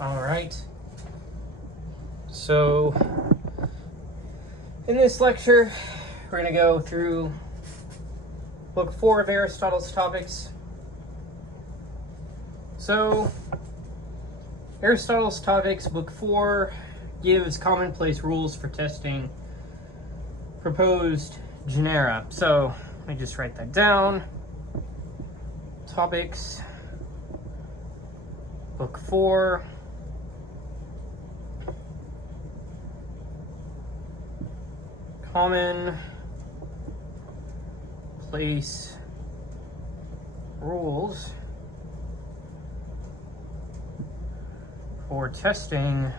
All right. So in this lecture, we're going to go through Book 4 of Aristotle's Topics. So Aristotle's Topics, Book 4, gives commonplace rules for testing proposed genera. So let me just write that down. Topics, Book 4. Common place rules for testing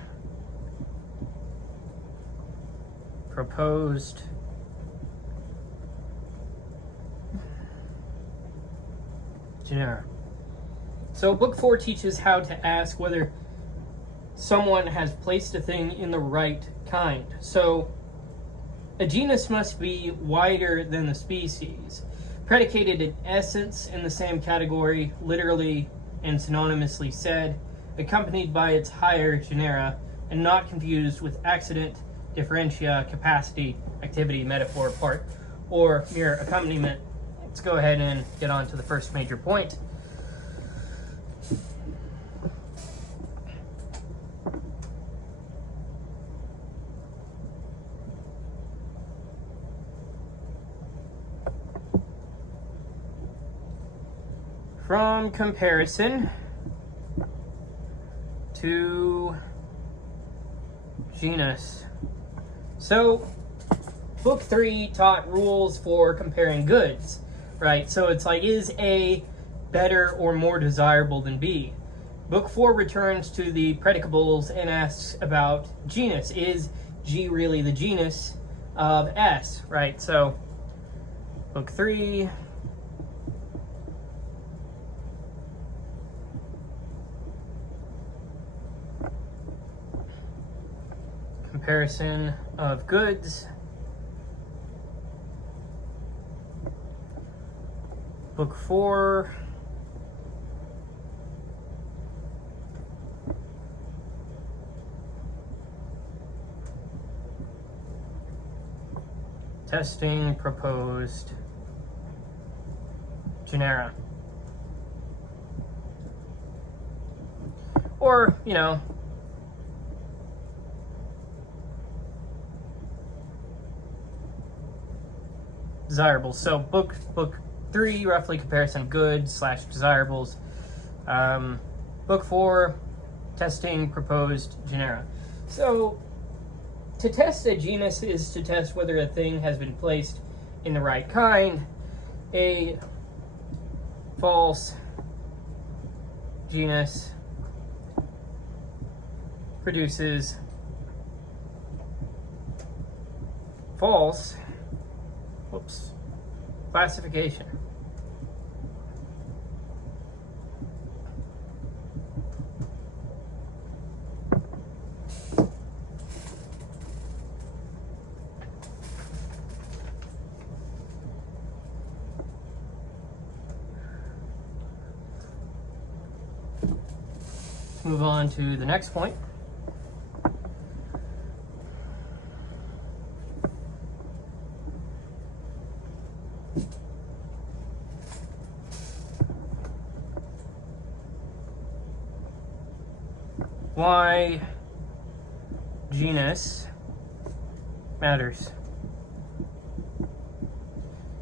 proposed genera. So Book 4 teaches how to ask whether someone has placed a thing in the right kind. So a genus must be wider than the species, predicated in essence in the same category, literally and synonymously said, accompanied by its higher genera, and not confused with accident, differentia, capacity, activity, metaphor, part, or mere accompaniment. Let's go ahead and get on to the first major point. From comparison to genus. So Book 3 taught rules for comparing goods, right? So it's like, is A better or more desirable than B? Book 4 returns to the predicables and asks about genus. Is G really the genus of S, right? So Book 3, comparison of goods. Book 4, testing proposed genera. Or, you know, desirables. So book 3, roughly comparison of goods / desirables. Book 4, testing proposed genera. So to test a genus is to test whether a thing has been placed in the right kind. A false genus produces false classification. Move on to the next point. Why genus matters.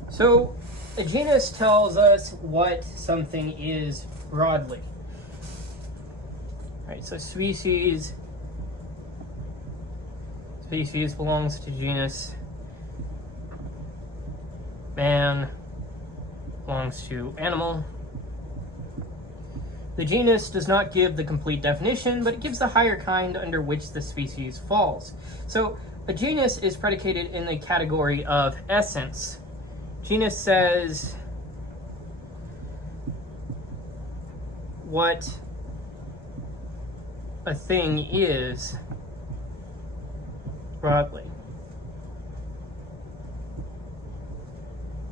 So a genus tells us what something is broadly. Right, so species belongs to genus. Man belongs to animal. The genus does not give the complete definition, but it gives the higher kind under which the species falls. So a genus is predicated in the category of essence. Genus says what a thing is broadly.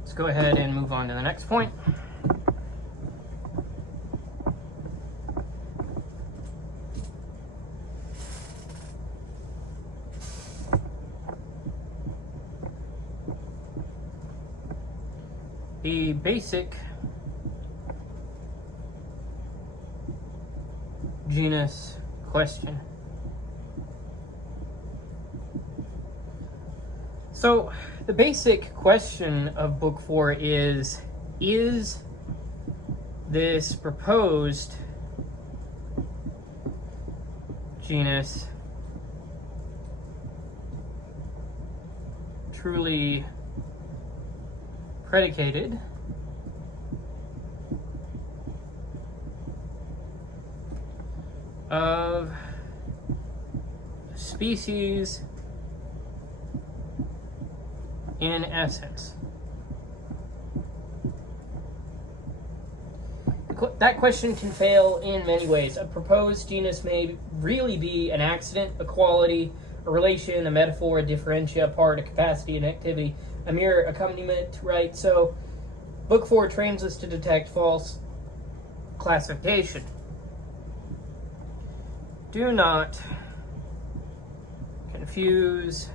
Let's go ahead and move on to the next point. the basic genus question. So the basic question of Book 4 is this proposed genus truly predicated of species in essence? That question can fail in many ways. A proposed genus may really be an accident, a quality, a relation, a metaphor, a differentia, a part, a capacity, an activity, a mere accompaniment, right? So Book 4 trains us to detect false classification. Do not confuse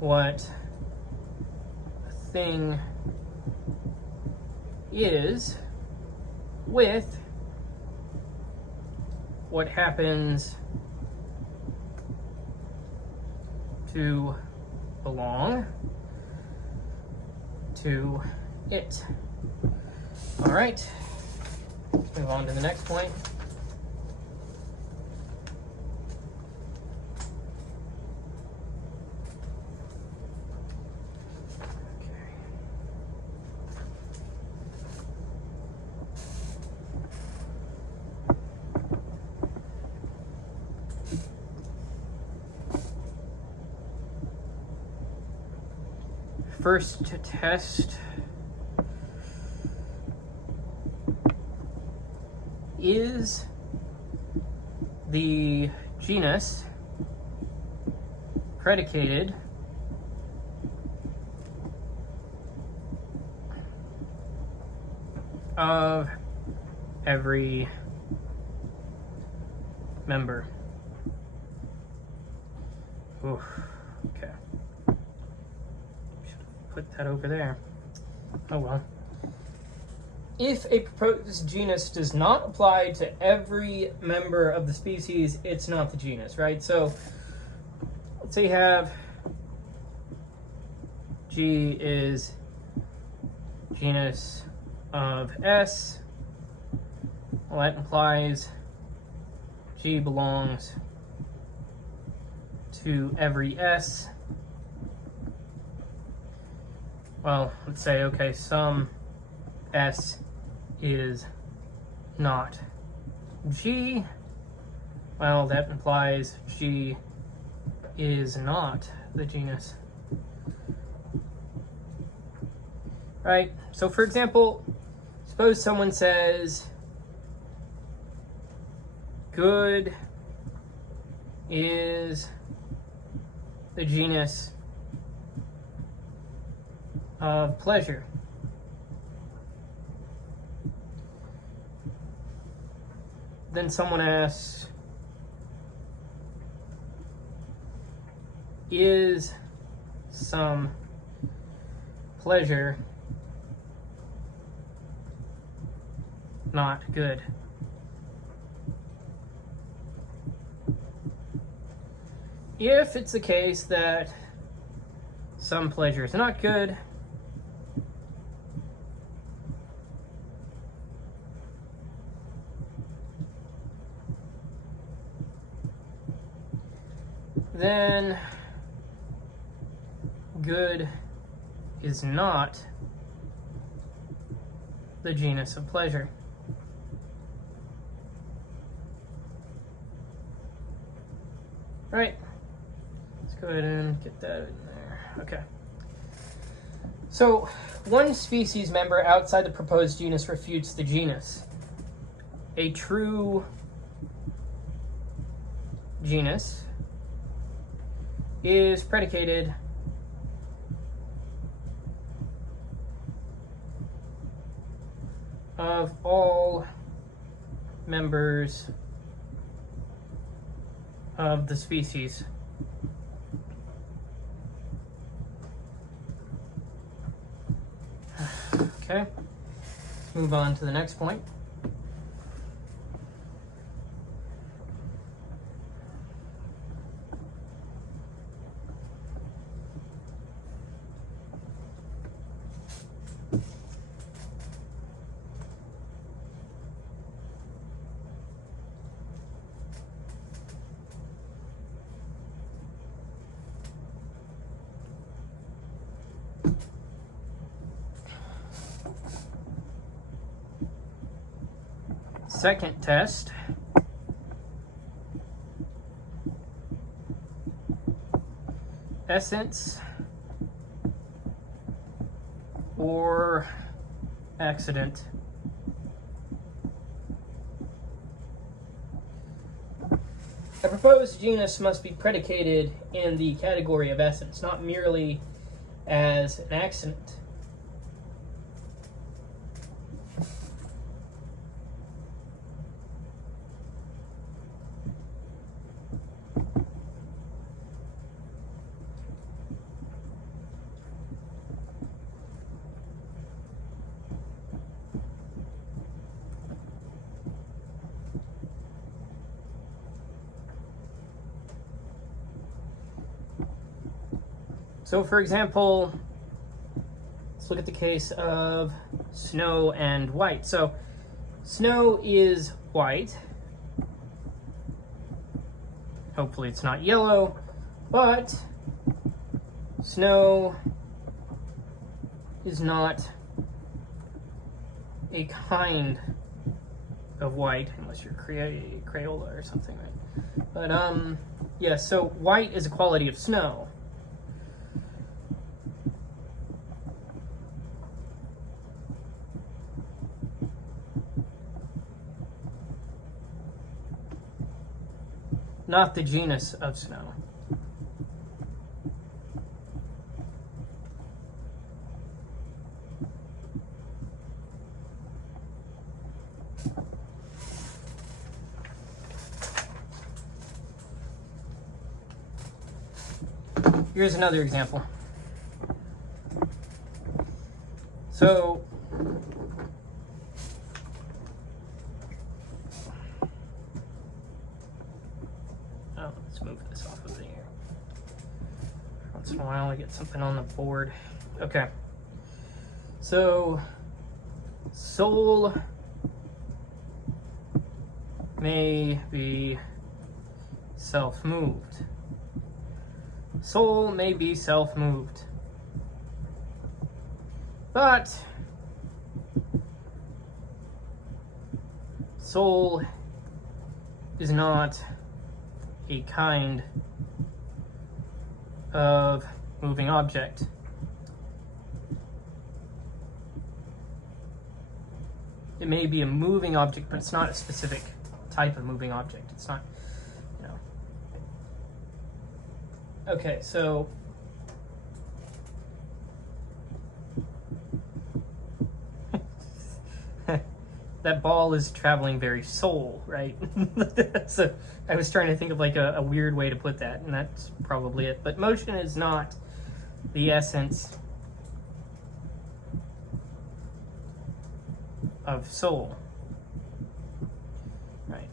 what a thing is with what happens to belong to it. All right, let's move on to the next point. First test is the genus predicated of every member. Oof, okay. Put that over there. Oh well. If a proposed genus does not apply to every member of the species, it's not the genus, right? So let's say you have G is genus of S. Well, that implies G belongs to every S. Well, let's say, okay, some S is not G. Well, that implies G is not the genus. Right? So, for example, suppose someone says, good is the genus of pleasure. Then someone asks, is some pleasure not good? If it's the case that some pleasure is not good, then good is not the genus of pleasure. Right? Let's go ahead and get that in there. Okay. So, one species member outside the proposed genus refutes the genus. A true genus is predicated of all members of the species. Okay, let's move on to the next point. Second test. Essence or accident. A proposed genus must be predicated in the category of essence, not merely as an accident. So, for example, let's look at the case of snow and white. So, snow is white. Hopefully it's not yellow, but snow is not a kind of white, unless you're Crayola or something, right? But, yeah, so white is a quality of snow. Not the genus of snow. Here's another example. So, let's move this off of there. Once in a while I get something on the board. Okay. So, soul may be self-moved. Soul may be self-moved. But soul is not a kind of moving object. It may be a moving object, but it's not a specific type of moving object. It's not, you know. Okay, so that ball is traveling very soul, right? So I was trying to think of like a weird way to put that, and that's probably it. But motion is not the essence of soul, right?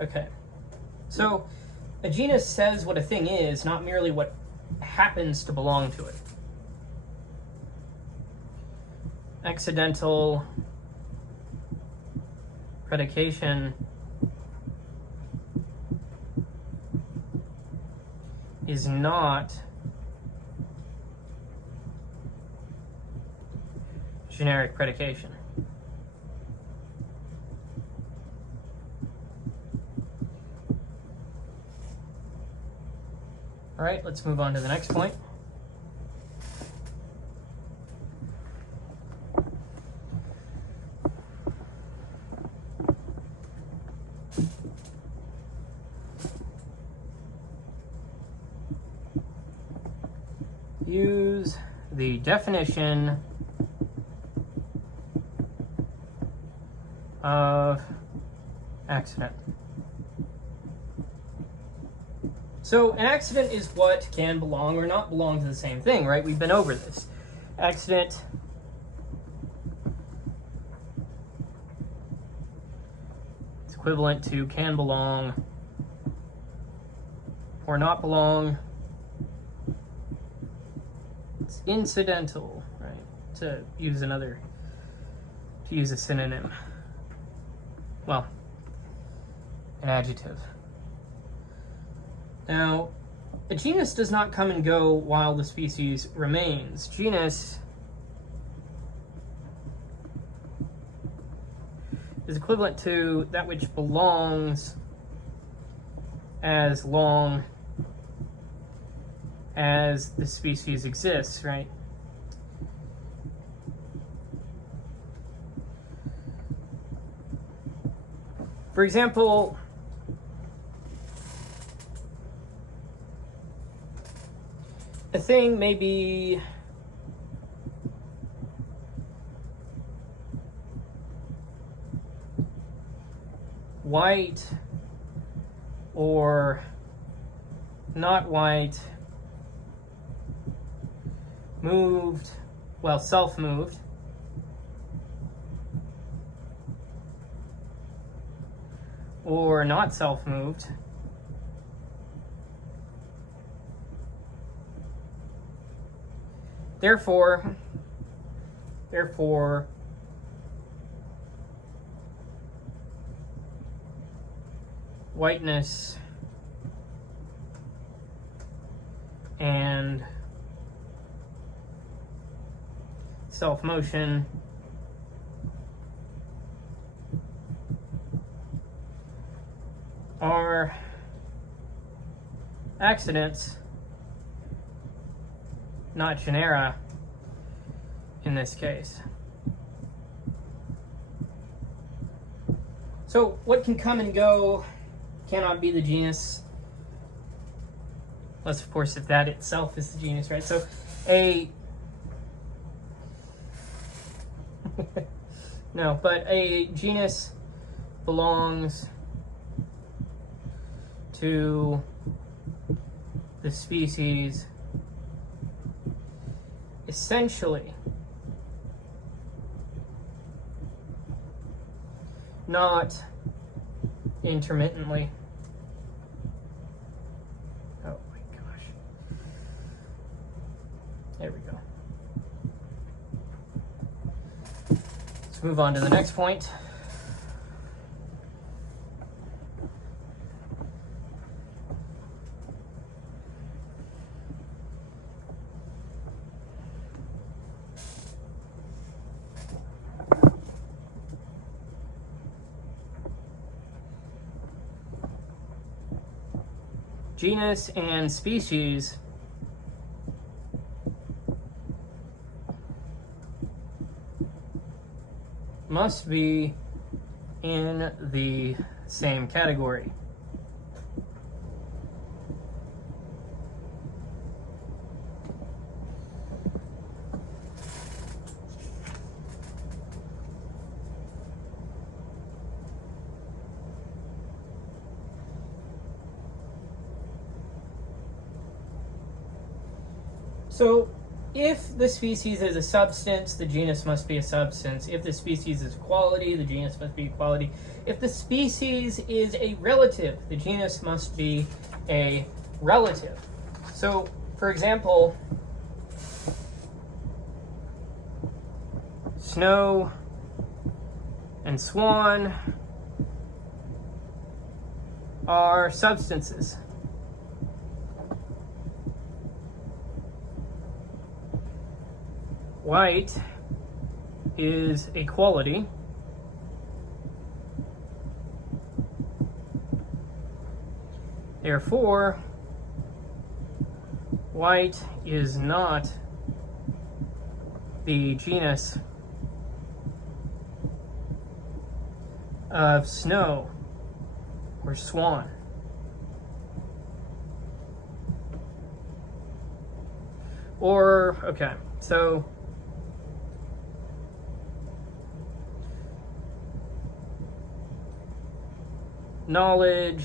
Okay, so a genus says what a thing is, not merely what happens to belong to it. Accidental predication is not generic predication. All right, let's move on to the next point. Use the definition of accident. So an accident is what can belong or not belong to the same thing, right? We've been over this. Accident equivalent to can belong or not belong. It's incidental, right? To use a synonym. Well, an adjective. Now, a genus does not come and go while the species remains. Genus is equivalent to that which belongs as long as the species exists, right? For example, a thing may be white or not white, moved, well, self-moved, or not self-moved. Therefore, whiteness and self-motion are accidents, not genera in this case. So what can come and go cannot be the genus, unless of course if that itself is the genus, right? So no, but a genus belongs to the species essentially, not intermittently. Oh my gosh. There we go. Let's move on to the next point. Genus and species must be in the same category. So, if the species is a substance, the genus must be a substance. If the species is quality, the genus must be quality. If the species is a relative, the genus must be a relative. So, for example, snow and swan are substances. White is a quality. Therefore, white is not the genus of snow or swan. Or, okay, so knowledge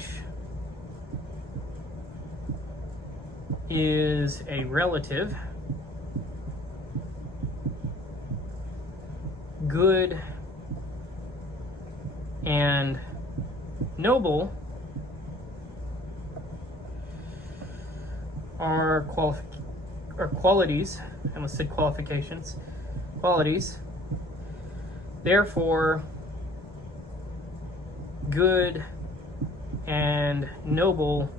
is a relative. Good and noble are qualities, I almost said qualifications, qualities. Therefore, good and noble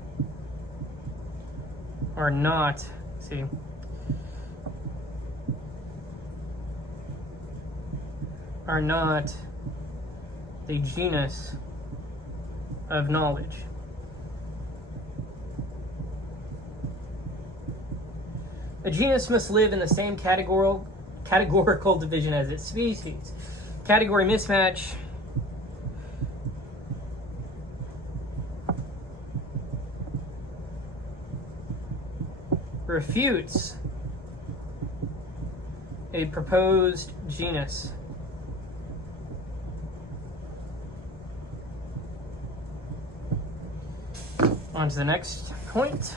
are not, are not the genus of knowledge. A genus must live in the same categorical division as its species. Category mismatch refutes a proposed genus. On to the next point.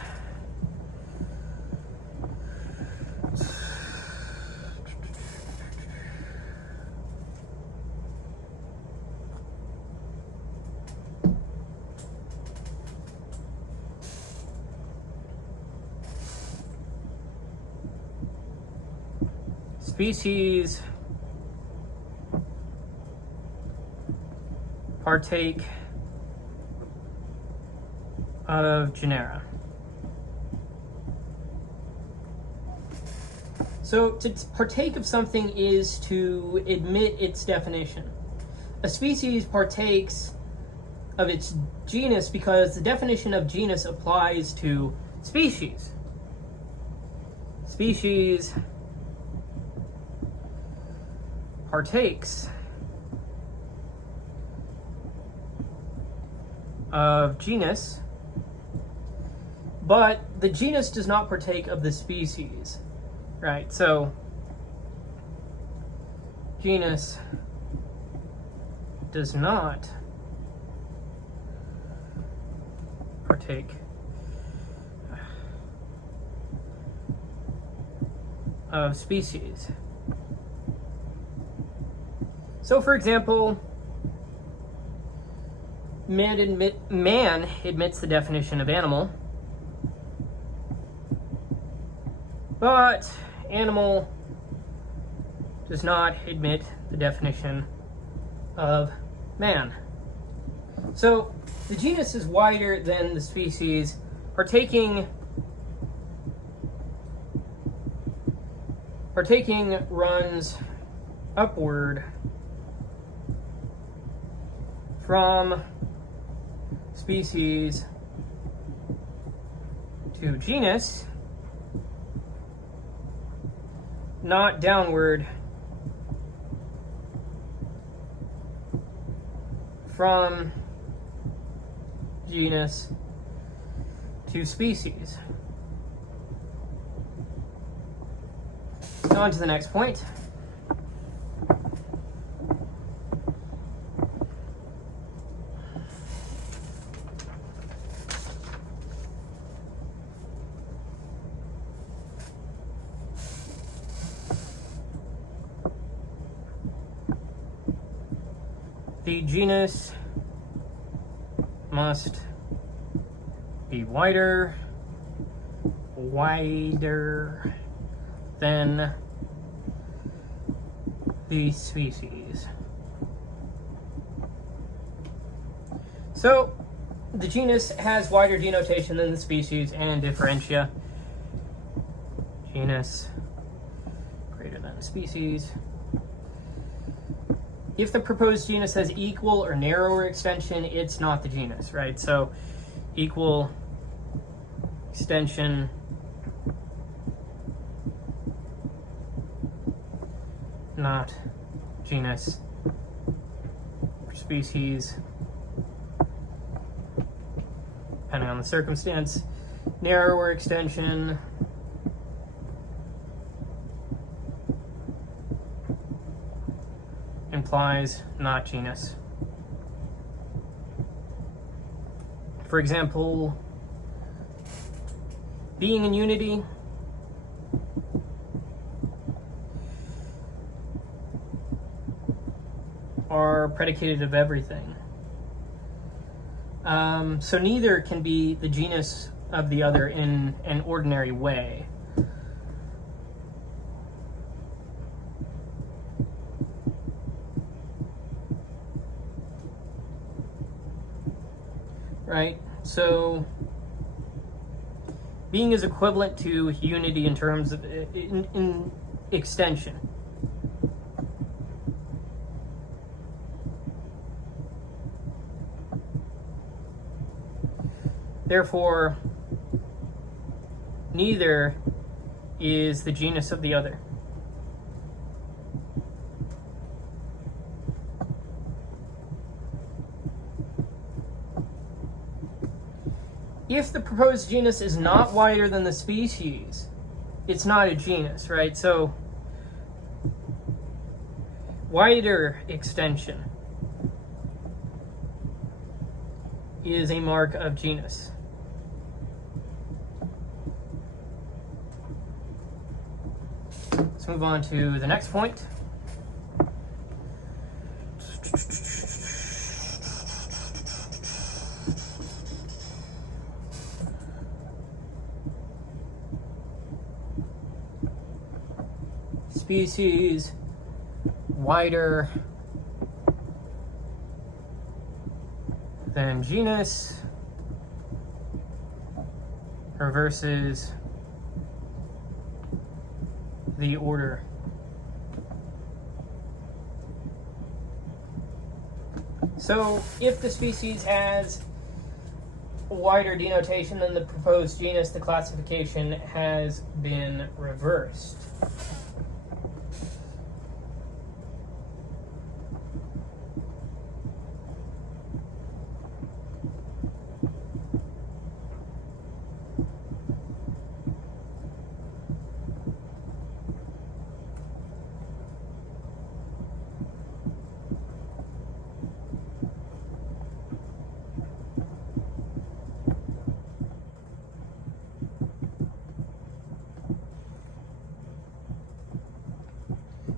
Species partake of genera. So to partake of something is to admit its definition. A species partakes of its genus because the definition of genus applies to species. Species partakes of genus, but the genus does not partake of the species, right? So genus does not partake of species. So, for example, man admits the definition of animal, but animal does not admit the definition of man. So, the genus is wider than the species, partaking runs upward from species to genus, not downward from genus to species. On to the next point. The genus must be wider than the species. So, the genus has wider denotation than the species and differentia. Genus greater than the species. If the proposed genus has equal or narrower extension, it's not the genus, right? So, equal extension not genus. For species, depending on the circumstance, narrower extension implies not genus. For example, being in unity are predicated of everything. So neither can be the genus of the other in an ordinary way. Right? So being is equivalent to unity in terms of in extension. Therefore, neither is the genus of the other. If the proposed genus is not wider than the species, it's not a genus, right? So, wider extension is a mark of genus. Let's move on to the next point. Species wider than genus reverses the order. So if the species has a wider denotation than the proposed genus, the classification has been reversed.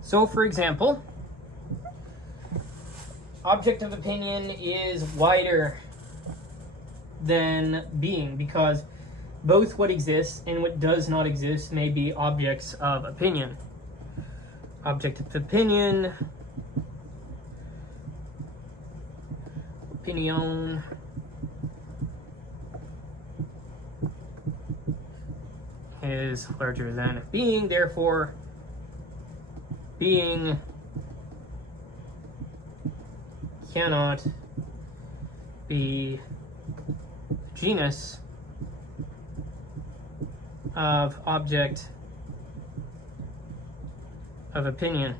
So, for example, object of opinion is wider than being because both what exists and what does not exist may be objects of opinion. Object of opinion, opinion, is larger than being, therefore being cannot be genus of object of opinion.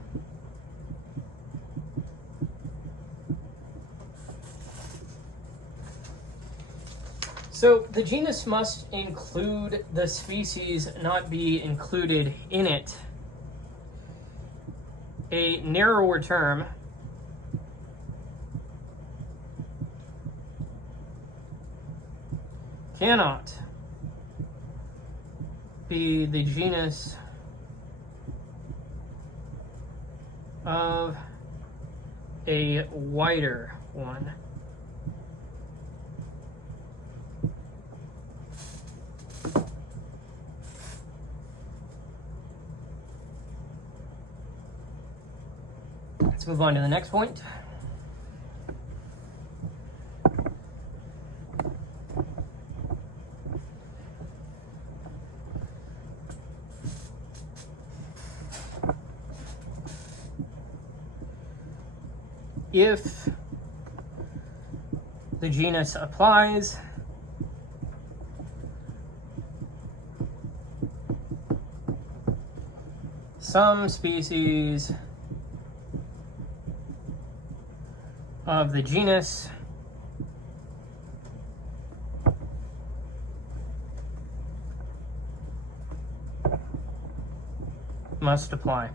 So the genus must include the species, not be included in it. A narrower term cannot be the genus of a wider one. Let's move on to the next point. If the genus applies, some species of the genus must apply.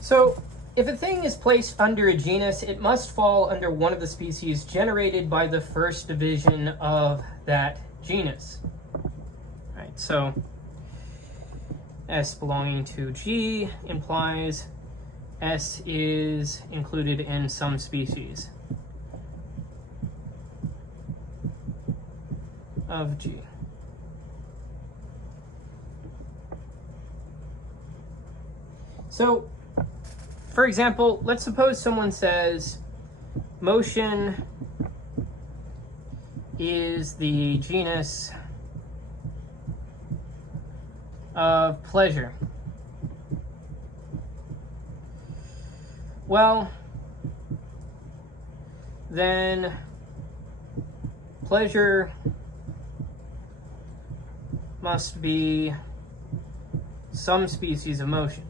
So, if a thing is placed under a genus, it must fall under one of the species generated by the first division of that genus. Right, so S belonging to G implies S is included in some species of G. So, for example, let's suppose someone says motion is the genus of pleasure. Well, then pleasure must be some species of motion.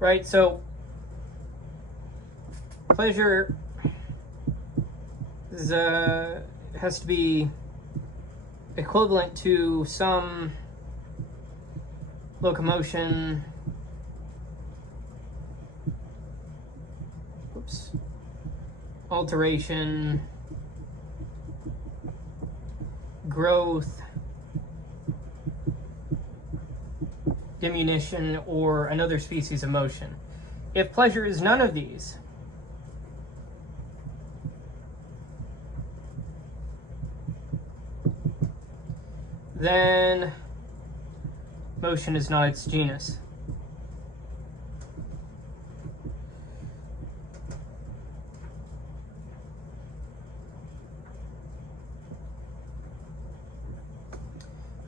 Right, so pleasure is, has to be equivalent to some locomotion, alteration, growth, diminution, or another species of motion. If pleasure is none of these, then motion is not its genus.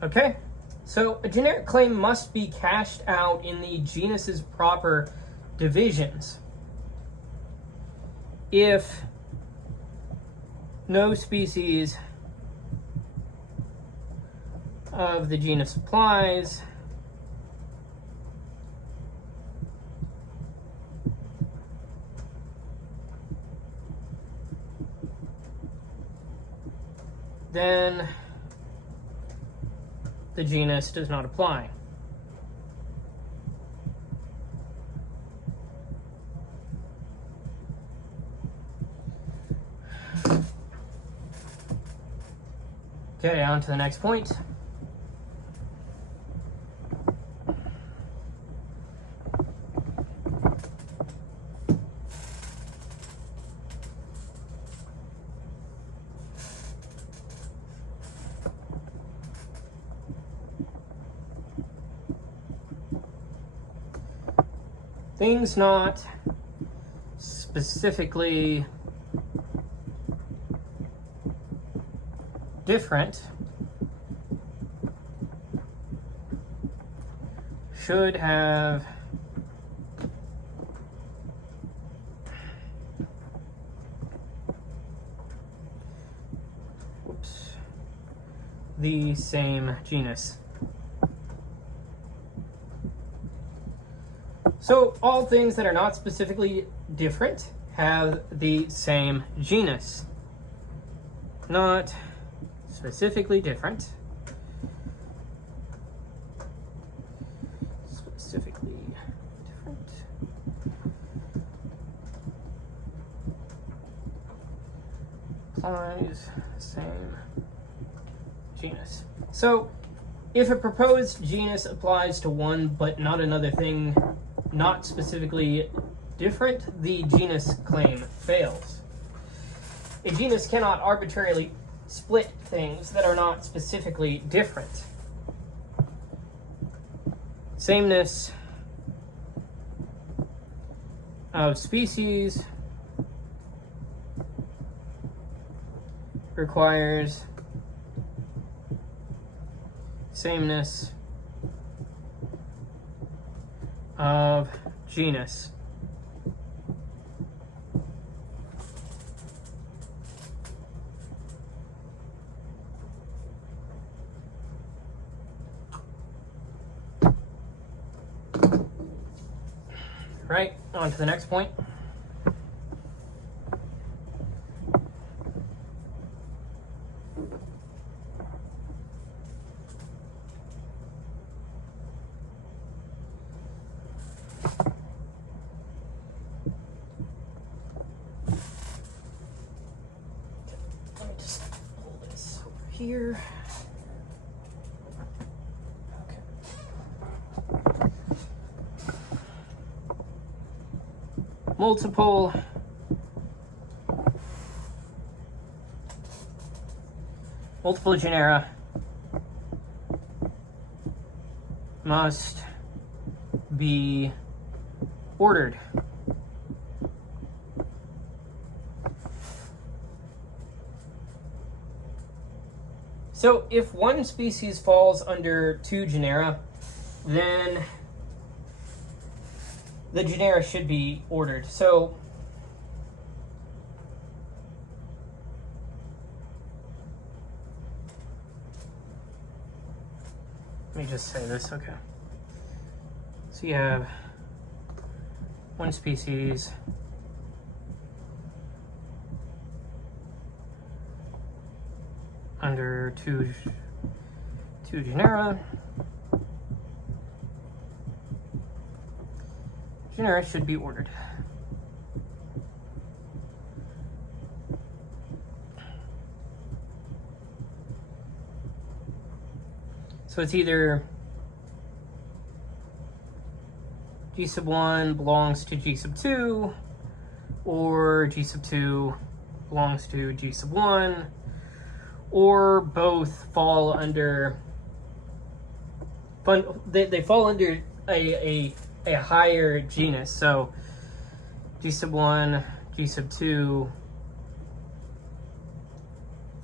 Okay, so a generic claim must be cashed out in the genus's proper divisions. If no species of the genus applies, then the genus does not apply. Okay, on to the next point. Things not specifically different should have the same genus. So all things that are not specifically different have the same genus. Not specifically different. Specifically different. Applies same genus. So if a proposed genus applies to one but not another thing not specifically different, the genus claim fails. A genus cannot arbitrarily split things that are not specifically different. Sameness of species requires sameness of genus. Right, on to the next point. here. Okay. Multiple genera must be ordered. So if one species falls under 2 genera, then the genera should be ordered. So let me just say this, okay. So you have one species under two genera. Genera should be ordered. So it's either G sub 1 belongs to G sub 2, or G sub 2 belongs to G sub 1, or both fall under, they fall under a higher genus. So G sub 1, G sub 2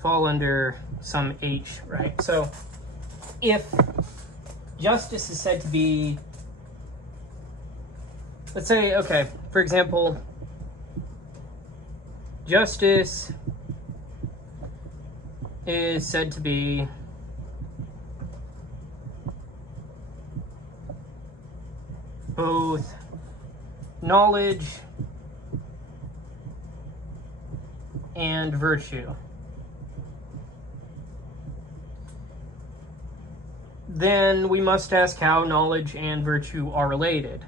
fall under some H, right? So if justice is said to be, let's say, okay, for example, justice is said to be both knowledge and virtue. Then we must ask how knowledge and virtue are related.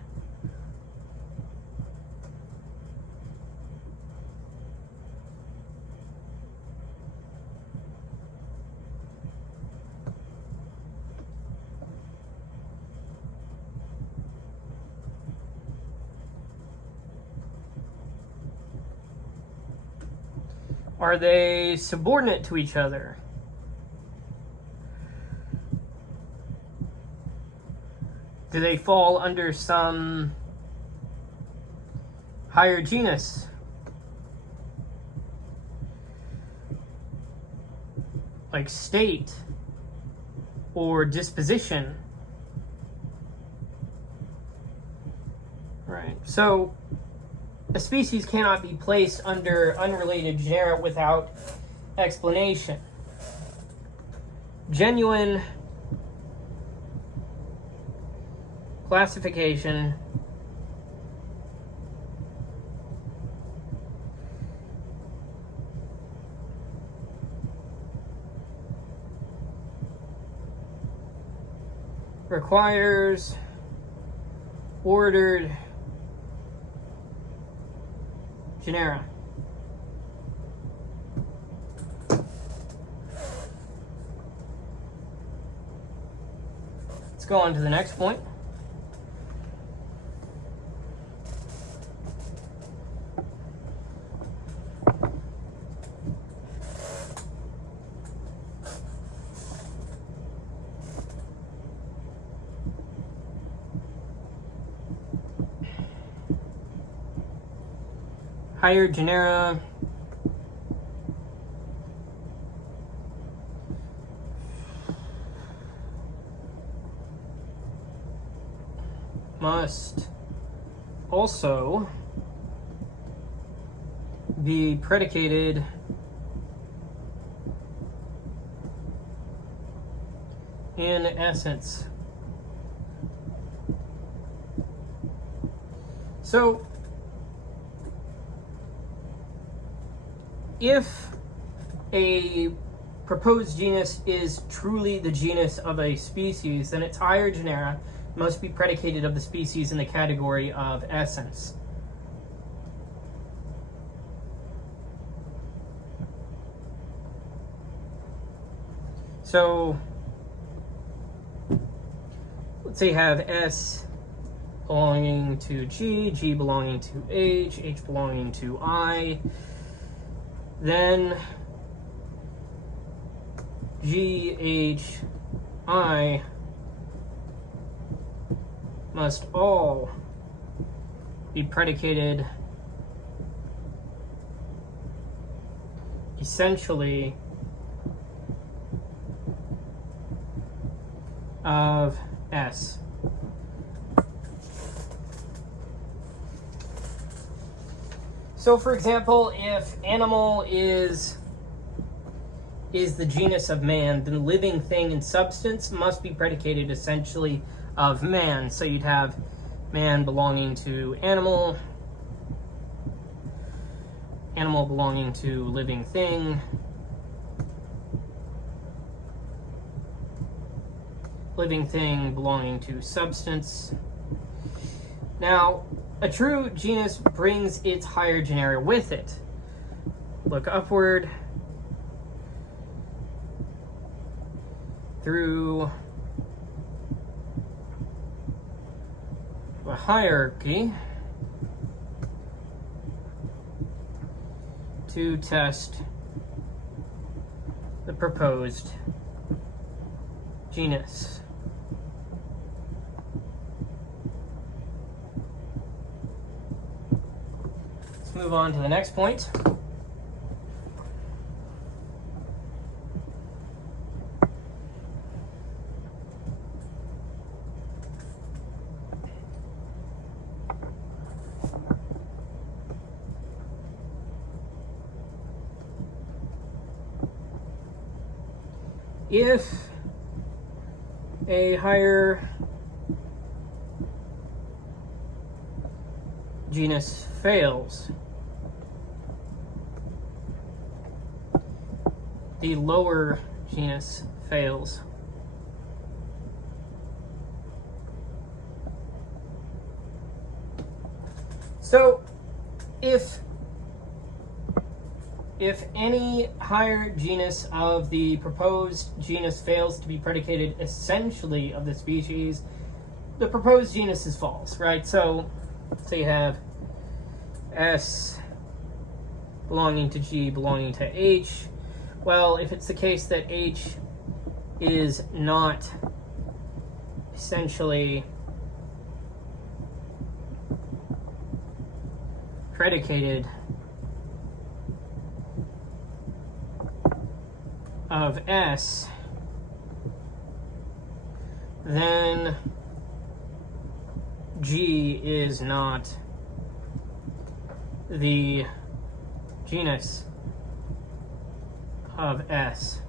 Are they subordinate to each other? Do they fall under some higher genus? Like state or disposition? Right. So a species cannot be placed under unrelated genera without explanation. Genuine classification requires ordered genera. Let's go on to the next point. Higher genera must also be predicated in essence. So if a proposed genus is truly the genus of a species, then its higher genera must be predicated of the species in the category of essence. So let's say you have S belonging to G, G belonging to H, H belonging to I. Then G, H, I must all be predicated essentially of S. So for example, if animal is the genus of man, then living thing and substance must be predicated essentially of man. So you'd have man belonging to animal, animal belonging to living thing, living thing belonging to substance. Now, a true genus brings its higher genera with it. Look upward through a hierarchy to test the proposed genus. Let's move on to the next point. If a higher genus fails, the lower genus fails. So if any higher genus of the proposed genus fails to be predicated essentially of the species, the proposed genus is false, right? So you have S belonging to G belonging to H. Well, if it's the case that H is not essentially predicated of S, then G is not the genus of S.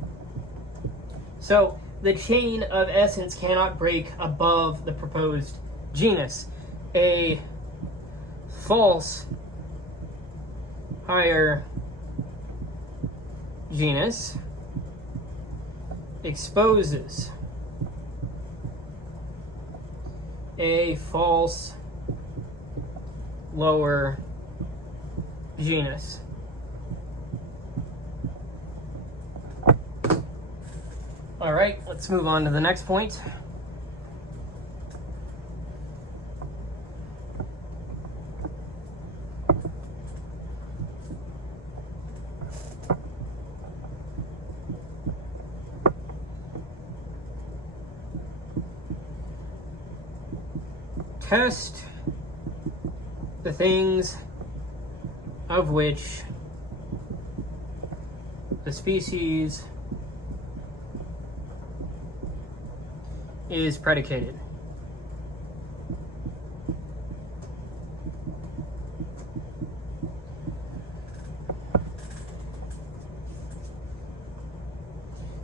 So the chain of essence cannot break above the proposed genus. A false higher genus exposes a false lower genus. All right, let's move on to the next point. Test the things of which the species is predicated.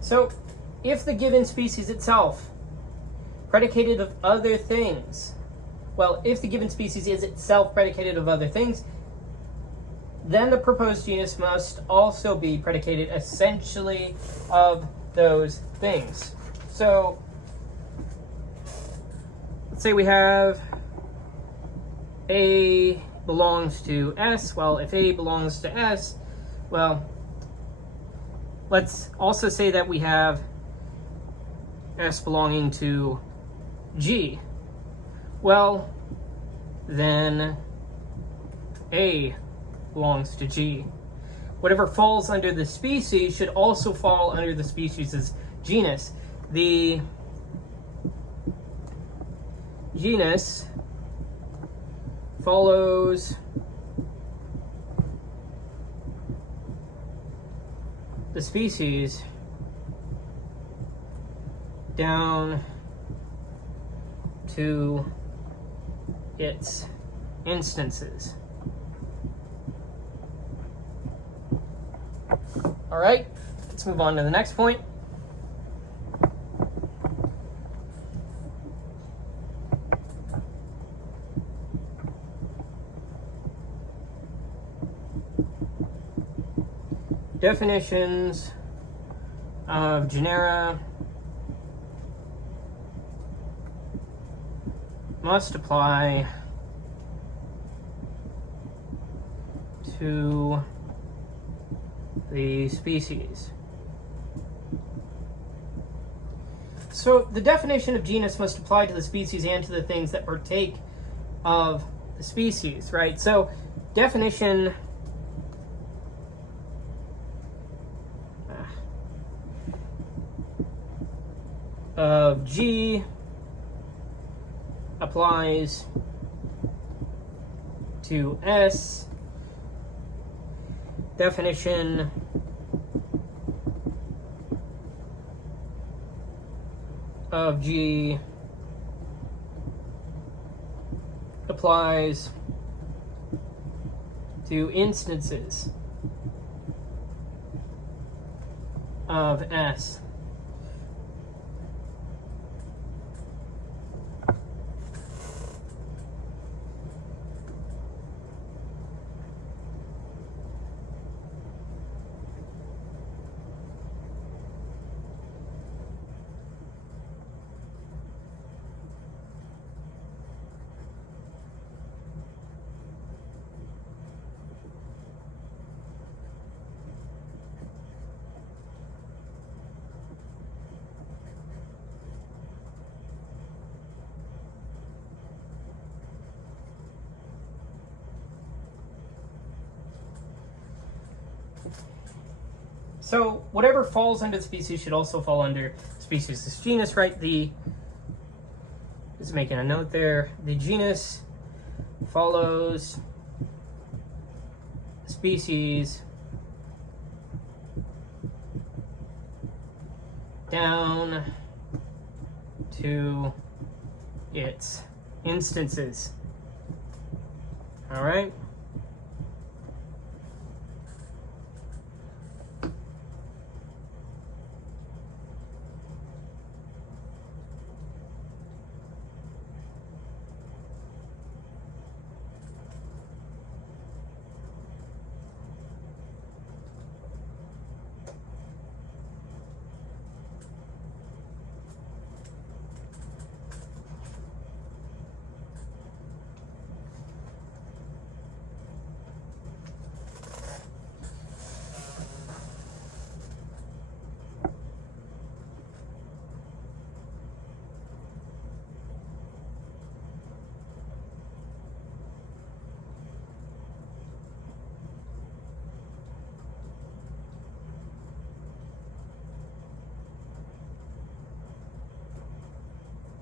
So, if the given species itself predicated of other things, well, if the given species is itself predicated of other things, then the proposed genus must also be predicated essentially of those things. So, let's say we have A belongs to S. Well, if A belongs to S, well, let's also say that we have S belonging to G, well, then A belongs to G. Whatever falls under the species should also fall under the species' genus. The genus follows the species down to its instances. All right, let's move on to the next point. Definitions of genera must apply to the species. So the definition of genus must apply to the species and to the things that partake of the species, right? So definition of G applies to S. Definition of G applies to instances of S. So whatever falls under the species should also fall under species' genus, right? Just making a note there. The genus follows species down to its instances. All right?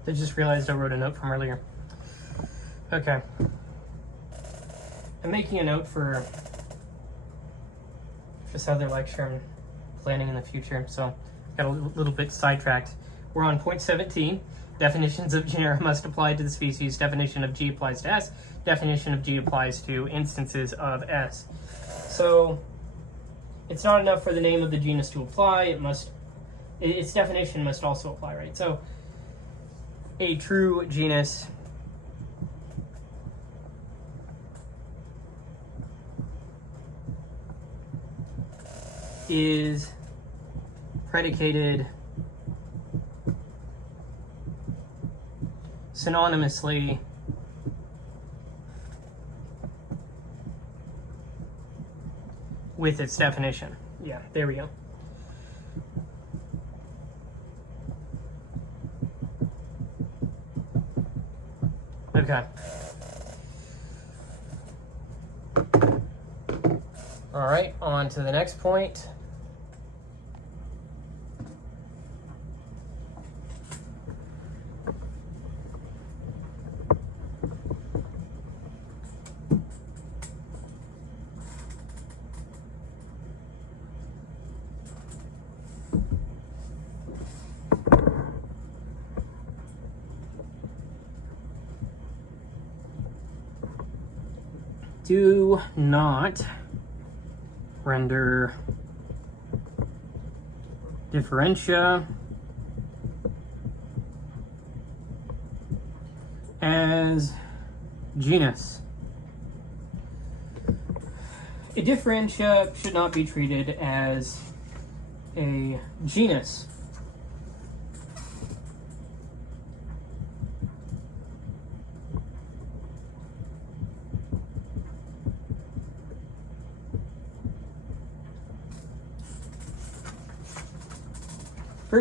I just realized I wrote a note from earlier. Okay. I'm making a note for this other lecture I'm planning in the future, so got a little bit sidetracked. We're on point 17. Definitions of genera must apply to the species. Definition of G applies to S. Definition of G applies to instances of S. So it's not enough for the name of the genus to apply. Its definition must also apply, right? So a true genus is predicated synonymously with its definition. Yeah, there we go. Okay. All right, on to the next point. Do not render differentia as genus. A differentia should not be treated as a genus. For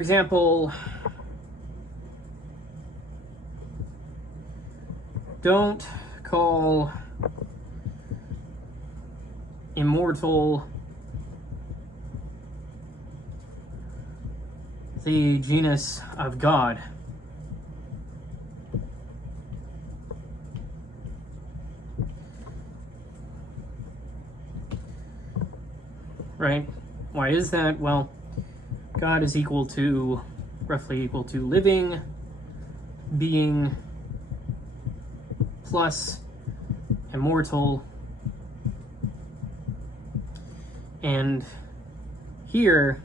example, don't call immortal the genus of God. Right? Why is that? Well, God is roughly equal to living being plus immortal. And here,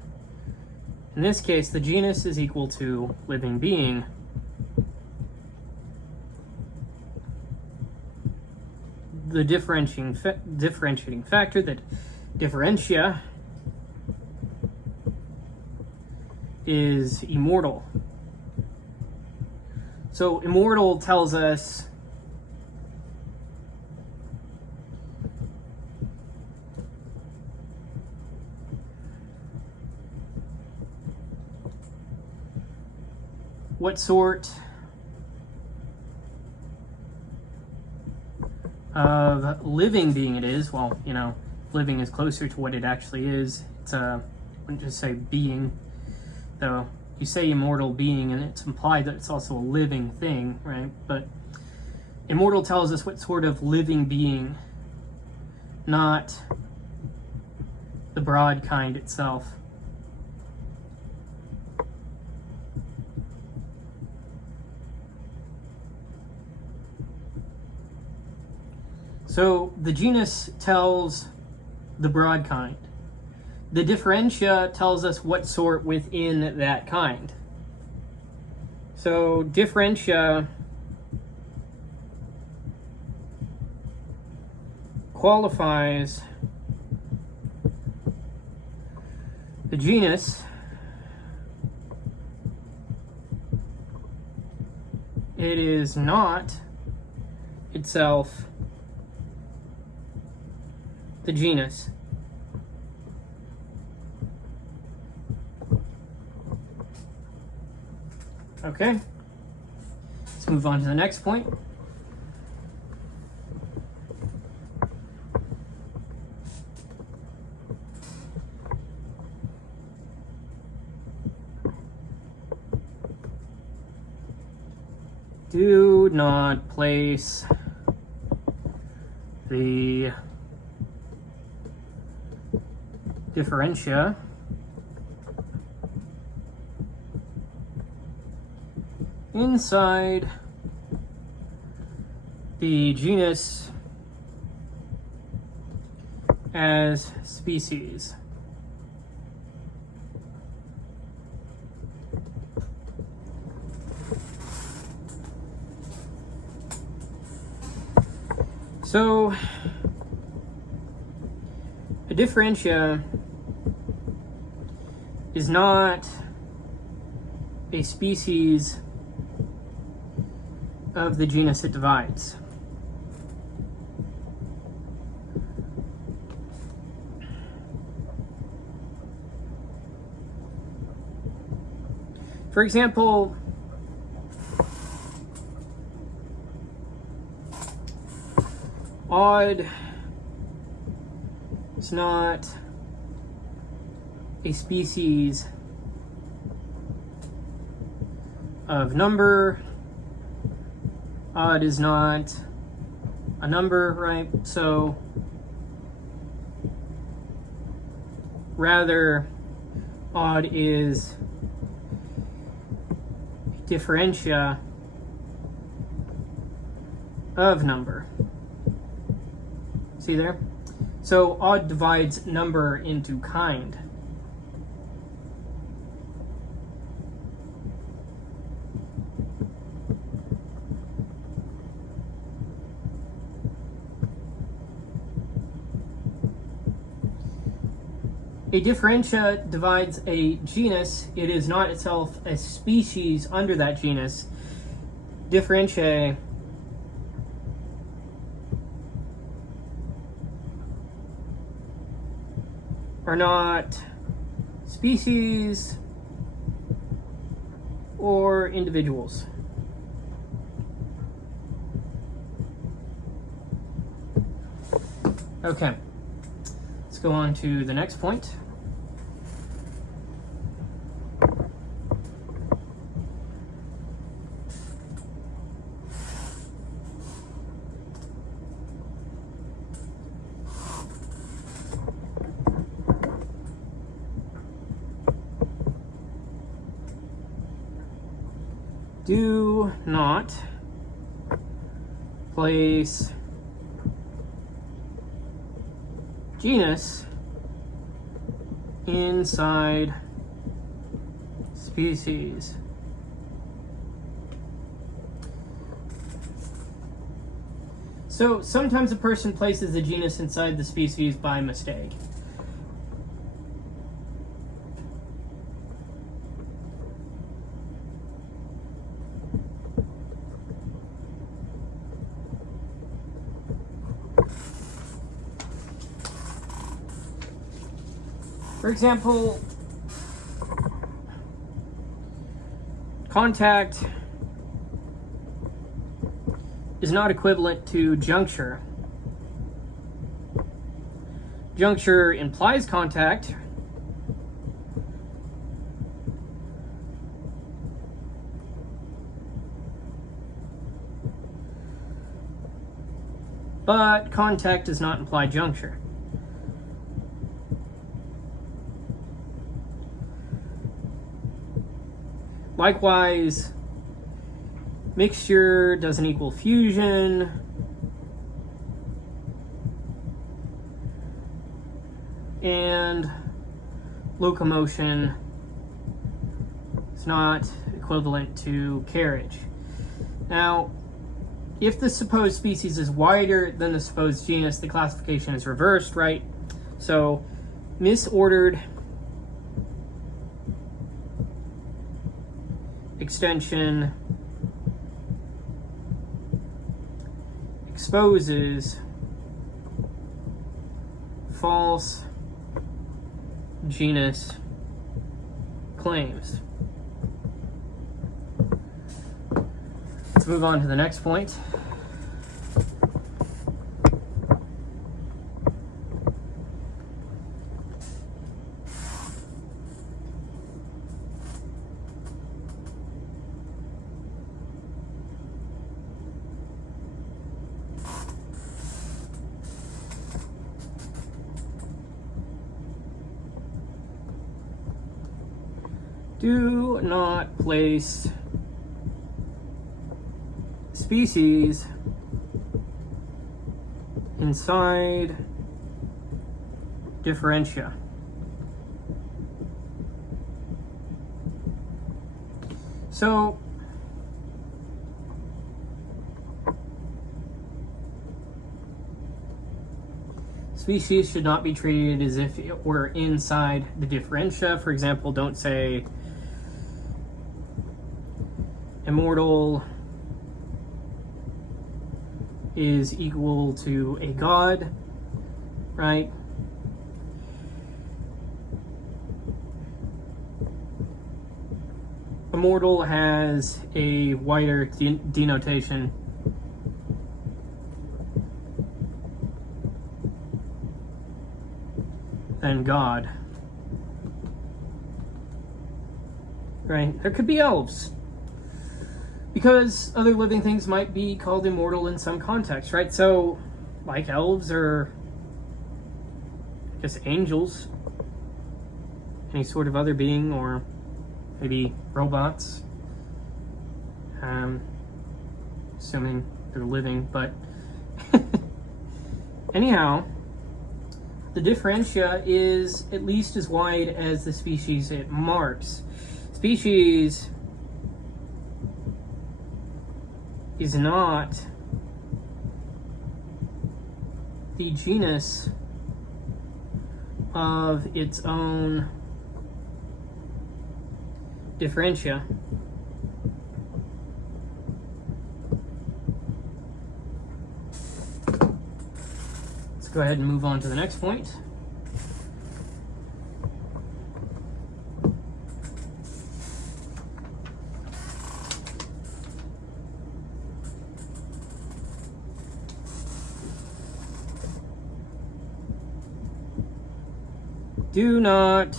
in this case, the genus is equal to living being. The differentiating factor, that differentia, is immortal. So immortal tells us what sort of living being it is. Well, you know, living is closer to what it actually is. It's I wouldn't just say being, though. You say immortal being and it's implied that it's also a living thing, right? But immortal tells us what sort of living being, not the broad kind itself. So the genus tells the broad kind. The differentia tells us what sort within that kind. So differentia qualifies the genus. It is not itself the genus. Okay, let's move on to the next point. Do not place the differentia inside the genus as species. So a differentia is not a species of the genus it divides. For example, odd is not a species of number. Odd is not a number, right? So rather, odd is a differentia of number. See there? So odd divides number into kind. A differentia divides a genus. It is not itself a species under that genus. Differentiae are not species or individuals. Okay, let's go on to the next point. Do not place genus inside species. So sometimes a person places the genus inside the species by mistake. For example, contact is not equivalent to juncture. Juncture implies contact, but contact does not imply juncture. Likewise, mixture doesn't equal fusion. And locomotion is not equivalent to carriage. Now, if the supposed species is wider than the supposed genus, the classification is reversed, right? So, misordered extension exposes false genus claims. Let's move on to the next point. Do not place species inside differentia. So, species should not be treated as if it were inside the differentia. For example, don't say immortal is equal to a god, right? immortal has a wider denotation than God. Right? There could be elves, because other living things might be called immortal in some context, right? So, like elves or, I guess, angels, any sort of other being, or maybe robots, assuming they're living, but anyhow, the differentia is at least as wide as the species it marks. Species is not the genus of its own differentia. Let's go ahead and move on to the next point. Do not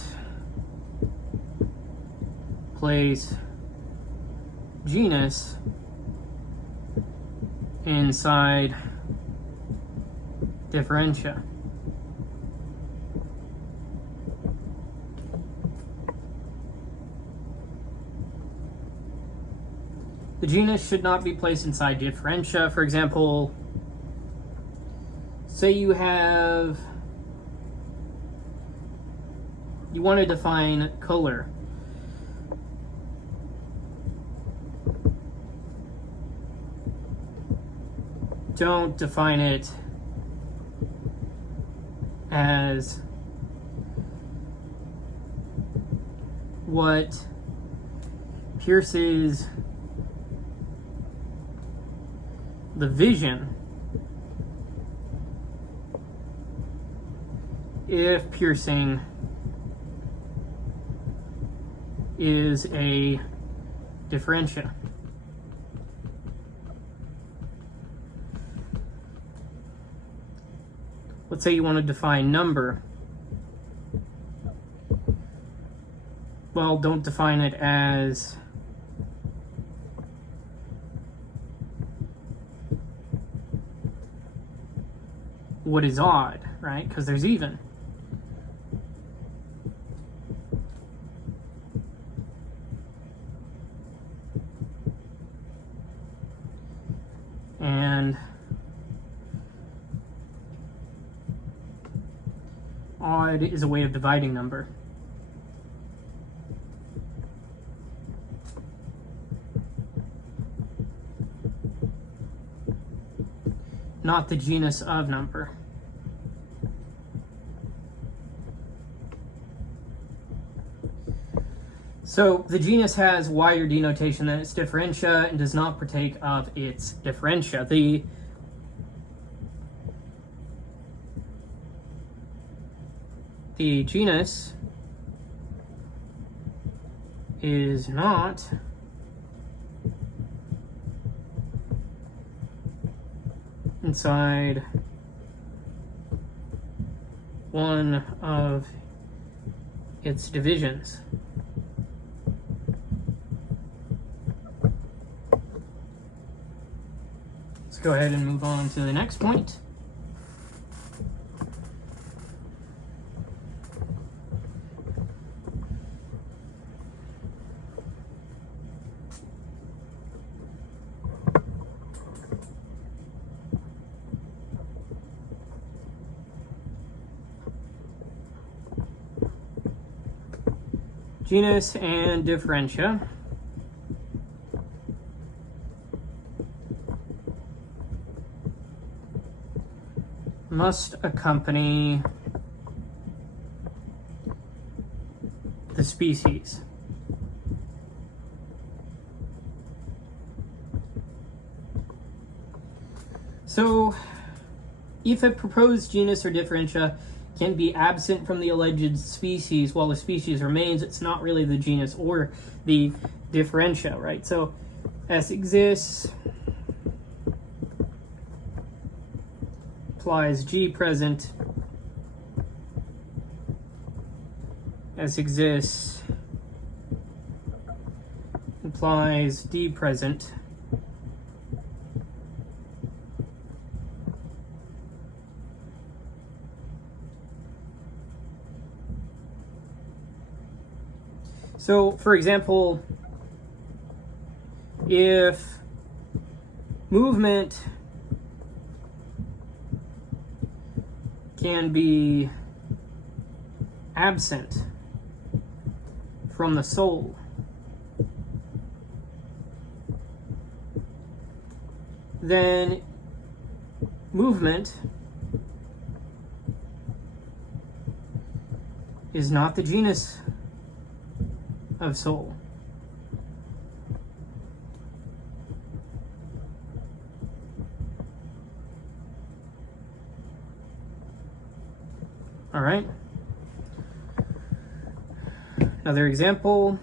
place genus inside differentia. The genus should not be placed inside differentia. For example, say you want to define color. Don't define it as what pierces the vision if piercing is a differentia. Let's say you want to define number. Well, don't define it as what is odd, right? Because there's even. And odd is a way of dividing number. Not the genus of number. So the genus has wider denotation than its differentia and does not partake of its differentia. The genus is not inside one of its divisions. Let's go ahead and move on to the next point. Genus and differentia must accompany the species. So, if a proposed genus or differentia can be absent from the alleged species while the species remains. It's not really the genus or the differentia, right? So S exists implies G present. S exists implies D present. So, for example, if movement can be absent from the soul, then movement is not the genus of soul. All right. Another example.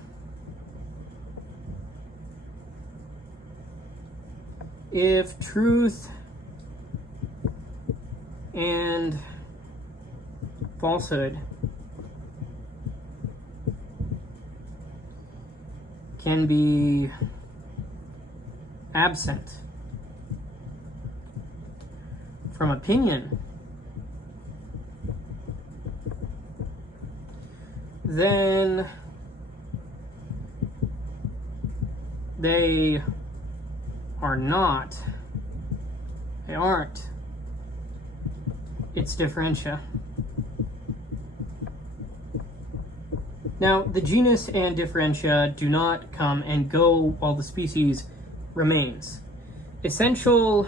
If truth and falsehood can be absent from opinion, then they aren't its differentia. Now, the genus and differentia do not come and go while the species remains. Essential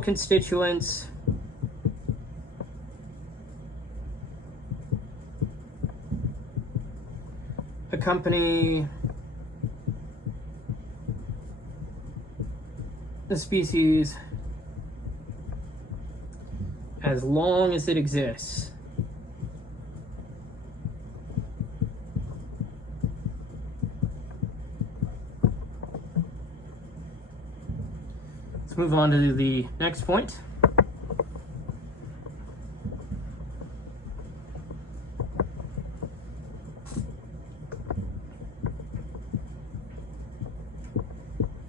constituents accompany the species as long as it exists. Let's move on to the next point.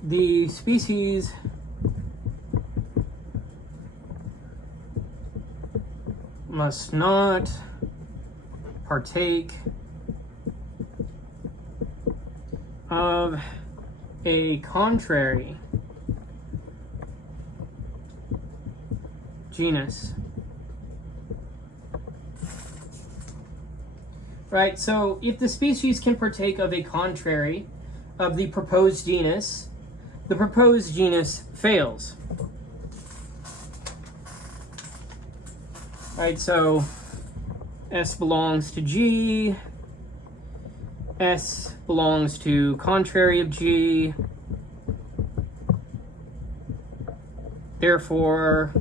The species must not partake of a contrary genus. Right, so if the species can partake of a contrary of the proposed genus, the proposed genus fails. Right, so S belongs to G, S belongs to contrary of G, therefore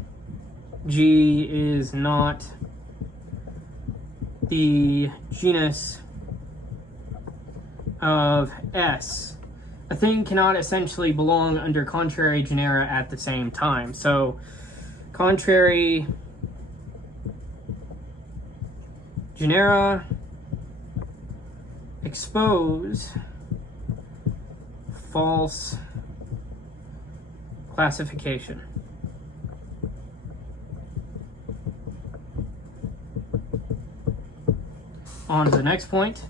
G is not the genus of S. A thing cannot essentially belong under contrary genera at the same time. So, contrary genera expose false classification. On to the next point.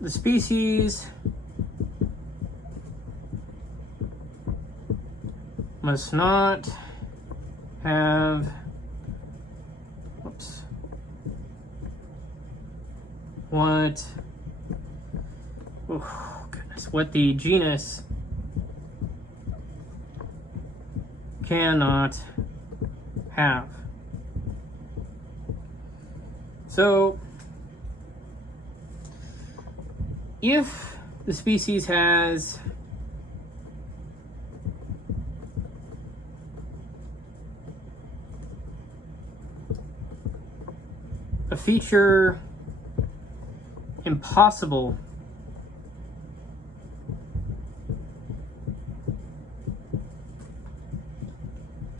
The species must not have what the genus cannot have. So, if the species has a feature impossible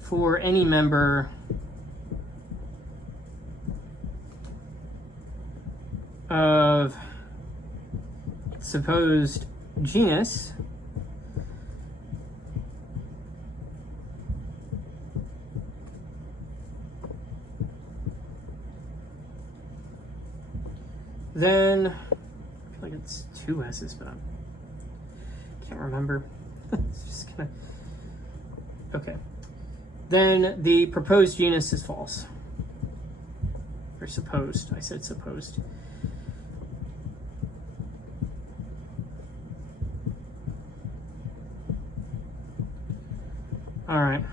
for any member of supposed genus, then I feel like it's two S's, but I can't remember. It's just gonna, okay. Then the proposed genus is false. Or supposed, I said supposed. All right.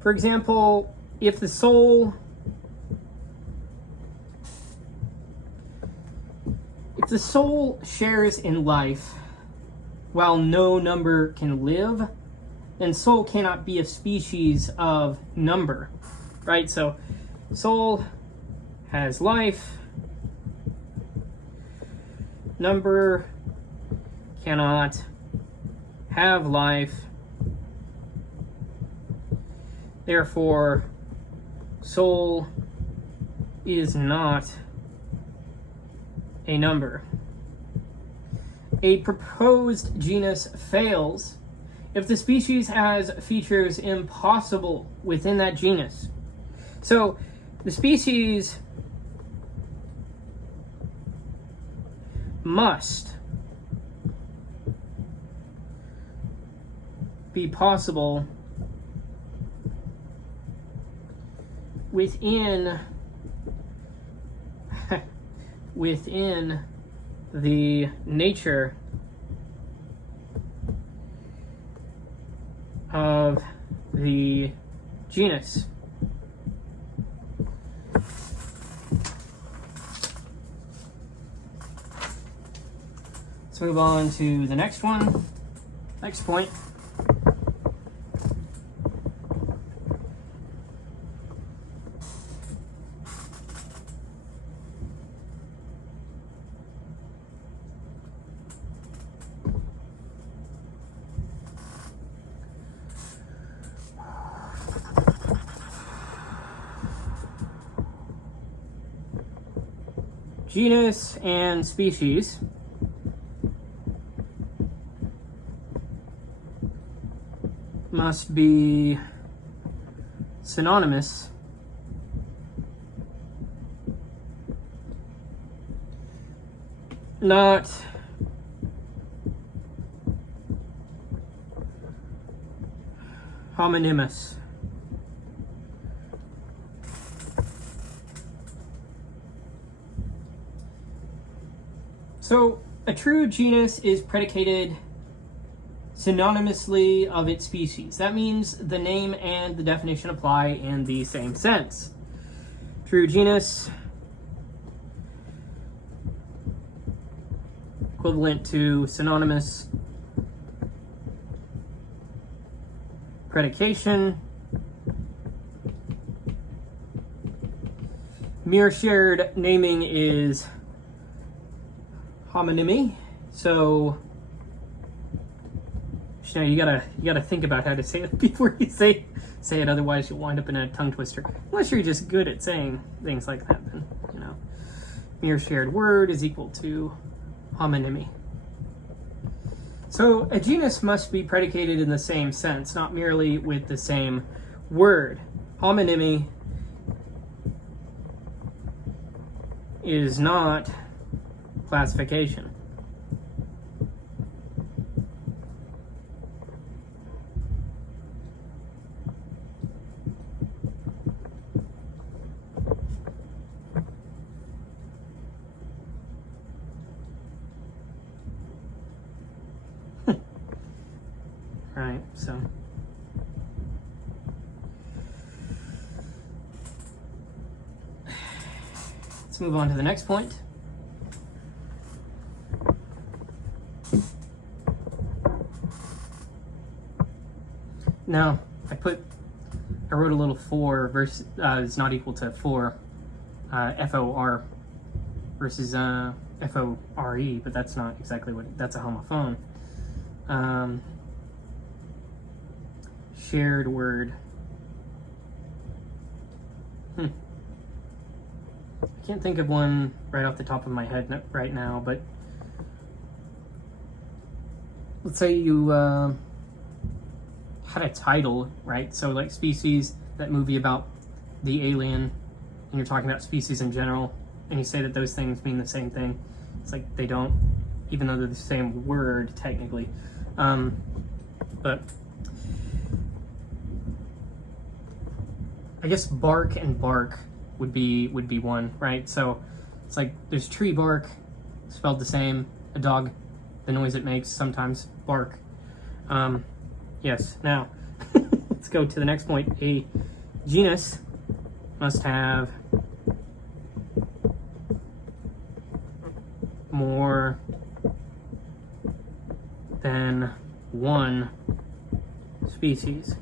For example, if the soul shares in life while no number can live, then soul cannot be a species of number, right? So soul has life, number cannot have life, therefore soul is not a number. A proposed genus fails if the species has features impossible within that genus. So the species must be possible within the nature of the genus. Let's move on to the next one. Next point. Genus and species must be synonymous not homonymous. So a true genus is predicated synonymously of its species. That means the name and the definition apply in the same sense. True genus equivalent to synonymous predication. Mere shared naming is homonymy. So you gotta think about how to say it before you say it. Otherwise, you'll wind up in a tongue twister. Unless you're just good at saying things like that, then mere shared word is equal to homonymy. So a genus must be predicated in the same sense, not merely with the same word. Homonymy is not classification. right? So let's move on to the next point. Now, I wrote a little for versus is not equal to for, FOR versus FORE, but that's not exactly what, that's a homophone. Shared word. I can't think of one right off the top of my head right now, but let's say you had a title, right? So like Species, that movie about the alien, and you're talking about species in general, and you say that those things mean the same thing. It's like they don't, even though they're the same word technically. But I guess bark and bark would be one, right? So it's like there's tree bark, spelled the same. A dog, the noise it makes sometimes, bark. Yes, now let's go to the next point. A genus must have more than one species.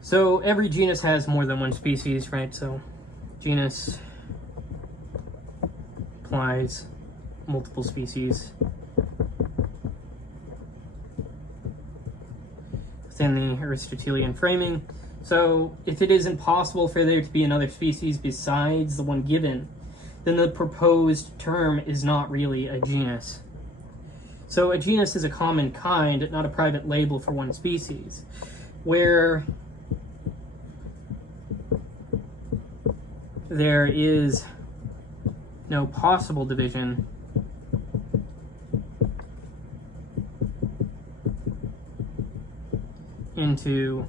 So every genus has more than one species, right? So genus implies multiple species within the Aristotelian framing. So if it is impossible for there to be another species besides the one given, then the proposed term is not really a genus. So a genus is a common kind, not a private label for one species, where there is no possible division into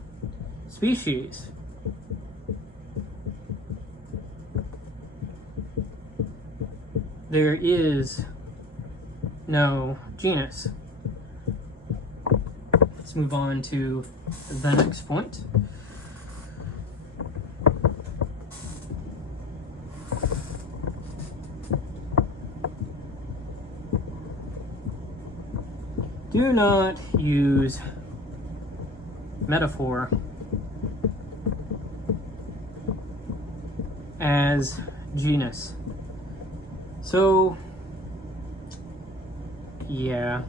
species. There is no genus. Let's move on to the next point. Do not use metaphor as genus. So, yeah,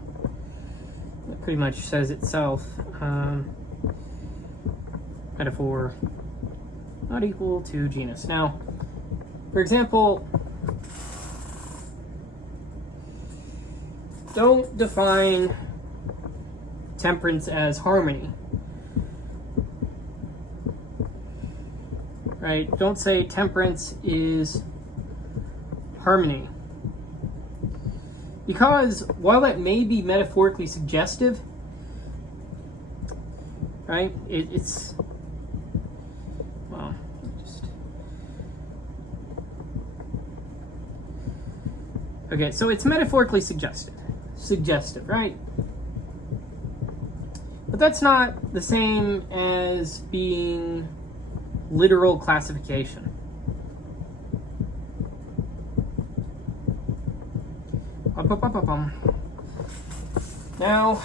it pretty much says itself. Metaphor not equal to genus. Now, for example, don't define temperance as harmony. Right? Don't say temperance is harmony. Because while that may be metaphorically suggestive, right? It's well, okay, so it's metaphorically suggestive, right? But that's not the same as being literal classification. Now,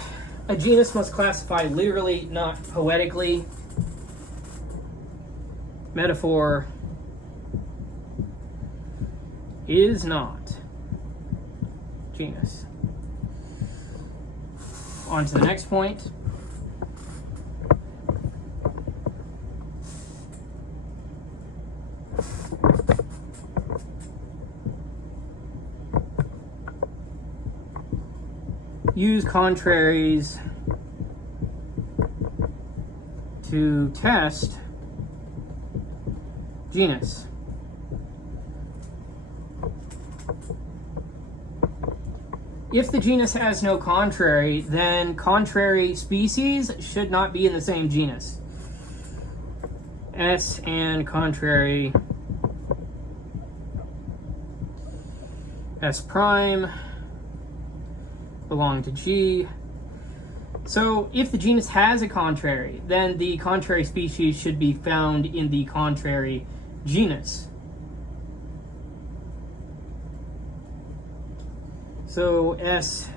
a genus must classify literally, not poetically. Metaphor is not genus. On to the next point. Use contraries to test genus. If the genus has no contrary, then contrary species should not be in the same genus. S and contrary S prime belong to G. So if the genus has a contrary, then the contrary species should be found in the contrary genus. So S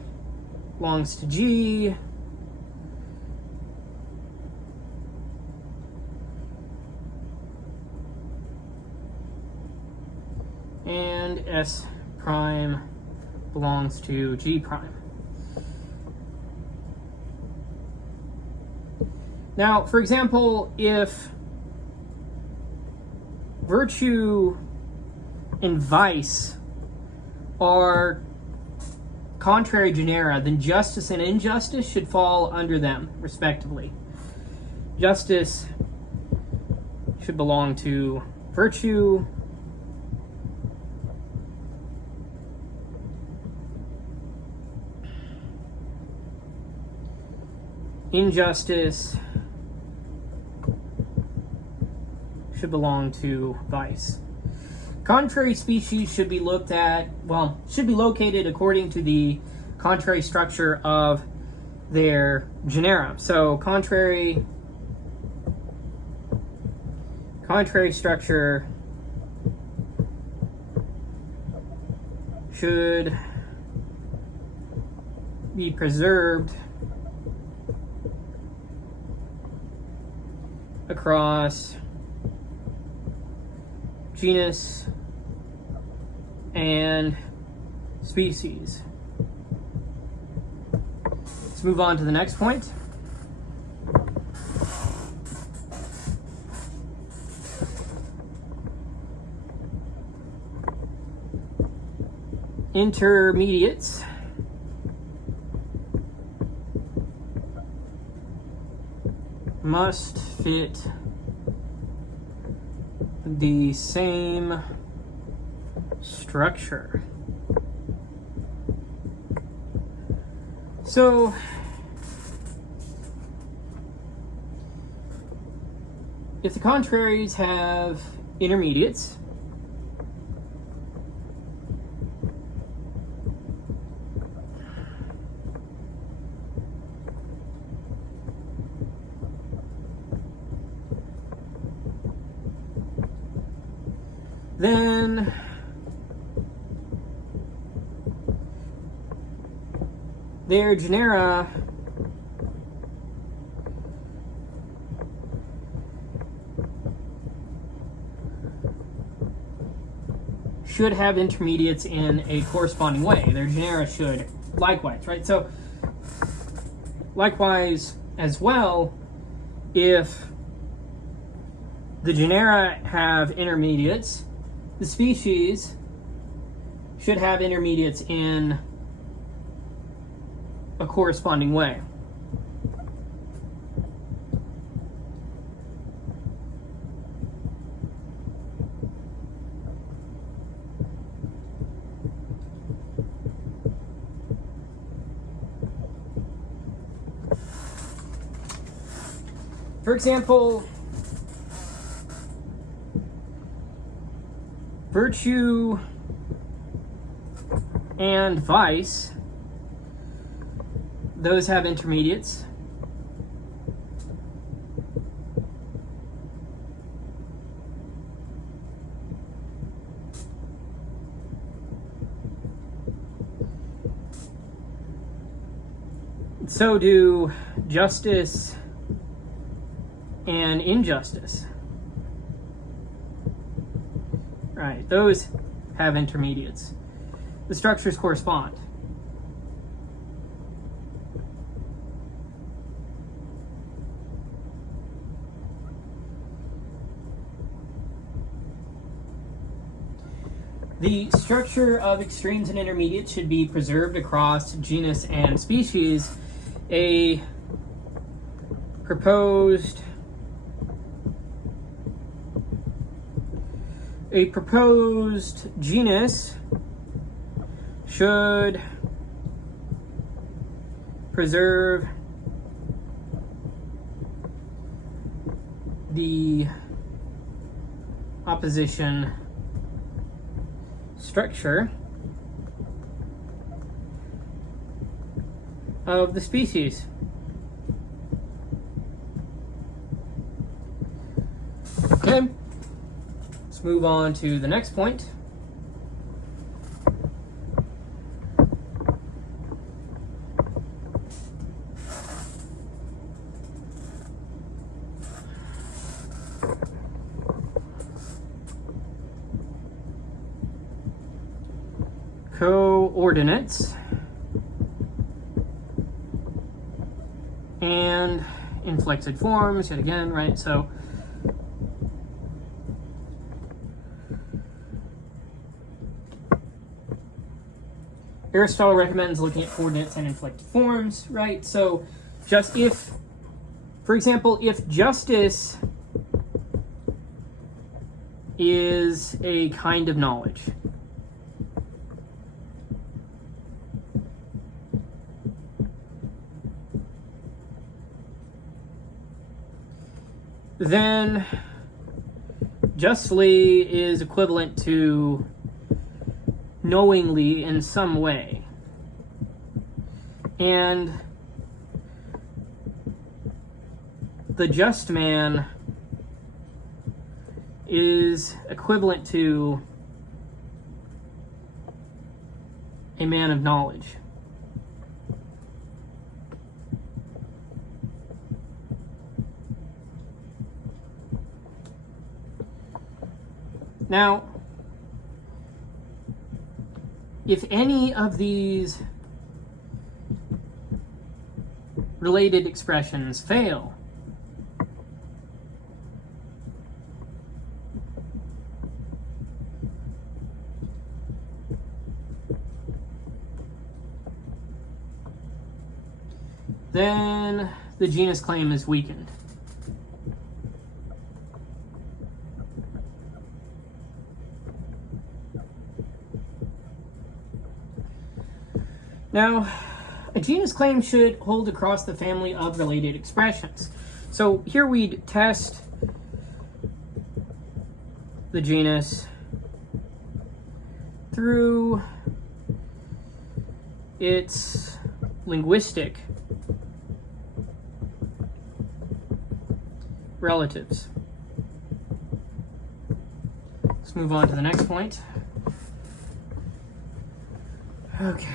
belongs to G. And S prime belongs to G prime. Now, for example, if virtue and vice are contrary genera, then justice and injustice should fall under them, respectively. Justice should belong to virtue. Injustice should belong to vice. Contrary species should be looked at, well, should be located according to the contrary structure of their genera. So contrary structure should be preserved across genus and species. Let's move on to the next point. Intermediates must fit the same structure. So if the contraries have intermediates, then their genera should have intermediates in a corresponding way. Their genera should likewise, right? So likewise as well, if the genera have intermediates, the species should have intermediates in a corresponding way. For example, virtue and vice, those have intermediates. So do justice and injustice. Right, those have intermediates. The structures correspond. The structure of extremes and intermediates should be preserved across genus and species. A proposed genus should preserve the opposition structure of the species. Okay, let's move on to the next point. Coordinates and inflected forms, yet again, right? So Aristotle recommends looking at coordinates and inflected forms, right? So just if, for example, if justice is a kind of knowledge, then justly is equivalent to knowingly in some way. And the just man is equivalent to a man of knowledge. Now, if any of these related expressions fail, then the genus claim is weakened. Now, a genus claim should hold across the family of related expressions. So here we'd test the genus through its linguistic relatives. Let's move on to the next point. Okay.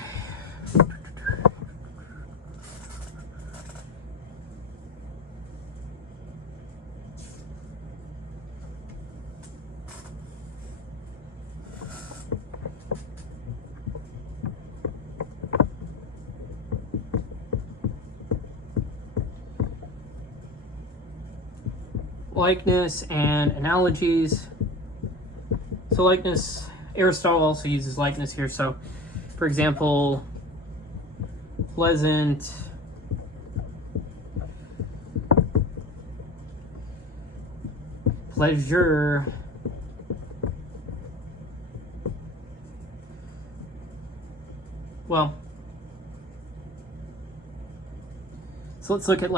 Likeness and analogies. So likeness, Aristotle also uses likeness here. So, for example, pleasant, pleasure, well, so let's look at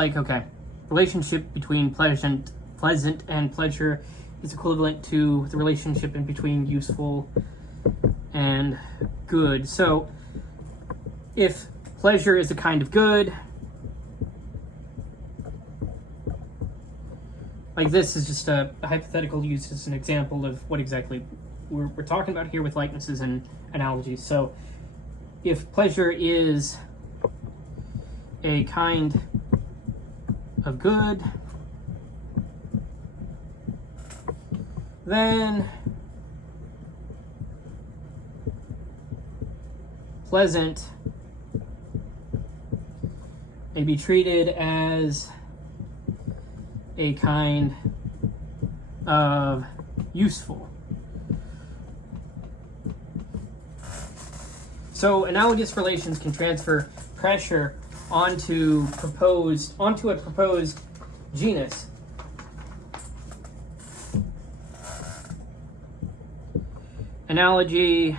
relationship between pleasant and pleasure is equivalent to the relationship in between useful and good. So if pleasure is a kind of good, like this is just a hypothetical used as an example of what exactly we're talking about here with likenesses and analogies. So if pleasure is a kind of good, then pleasant may be treated as a kind of useful. So analogous relations can transfer pressure onto a proposed genus. Analogy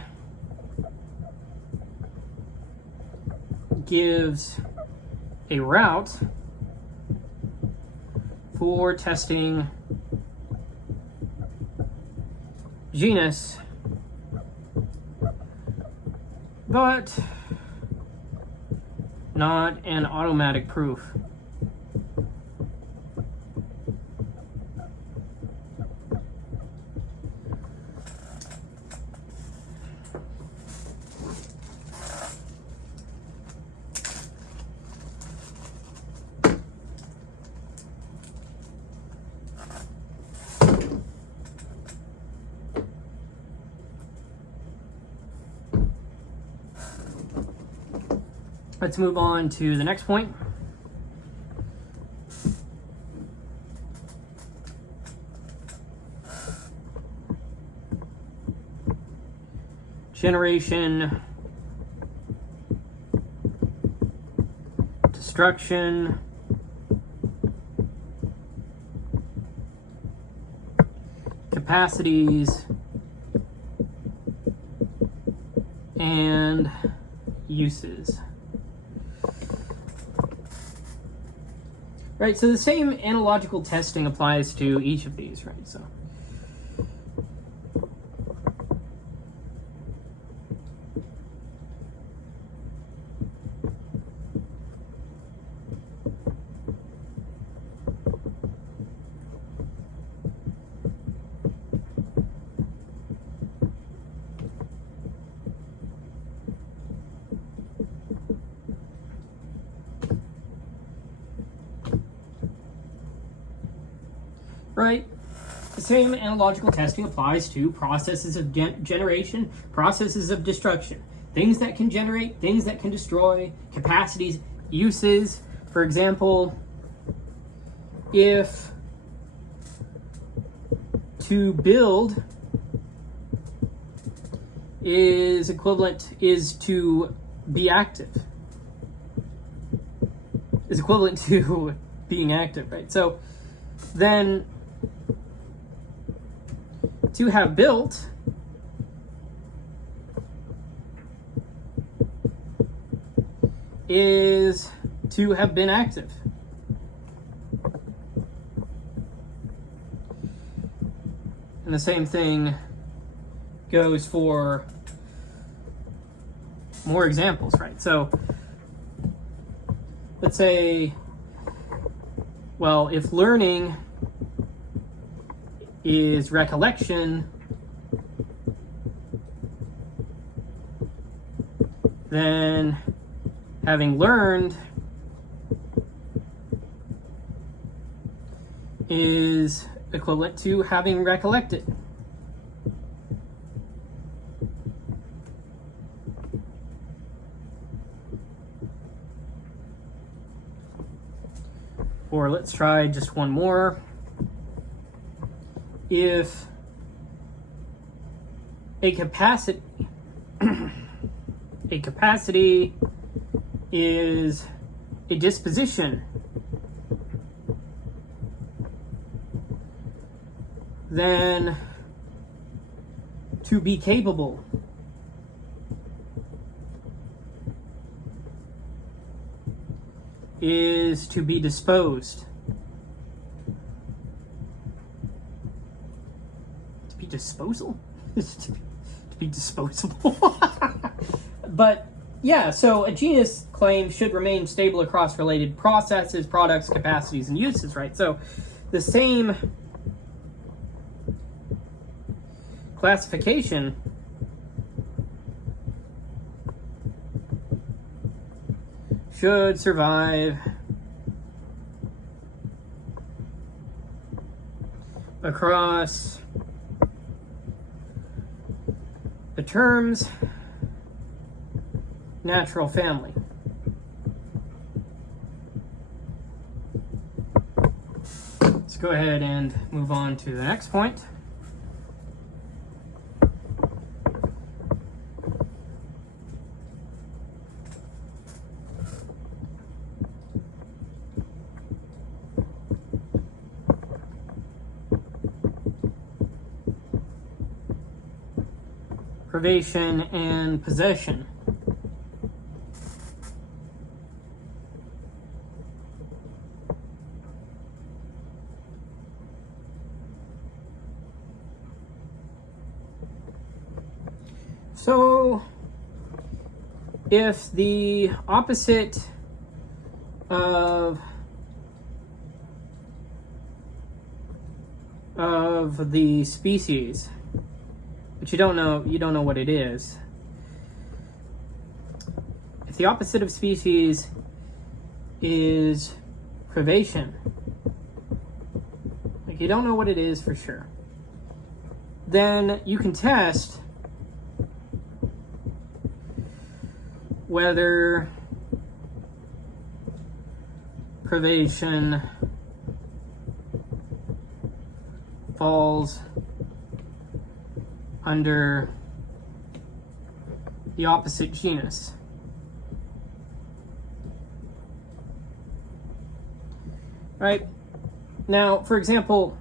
gives a route for testing genus, but not an automatic proof. Let's move on to the next point. Generation, destruction, capacities, and uses. Right, so the same analogical testing applies to each of these, right? So right? The same analogical testing applies to processes of generation, processes of destruction. Things that can generate, things that can destroy, capacities, uses. For example, if to build is to be active, is equivalent to being active, right? So then to have built is to have been active. And the same thing goes for more examples, right? So let's say, well, if learning is recollection, then having learned is equivalent to having recollected. Or let's try just one more. If a capacity is a disposition, then to be capable is to be disposed. Disposal? to be disposable. But yeah, so a genus claim should remain stable across related processes, products, capacities, and uses, right? So the same classification should survive across the terms natural family. Let's go ahead and move on to the next point. Privation and possession. So if the opposite of the species, but you don't know what it is. If the opposite of species is privation, like you don't know what it is for sure, then you can test whether privation falls under the opposite genus. Right? Now, for example,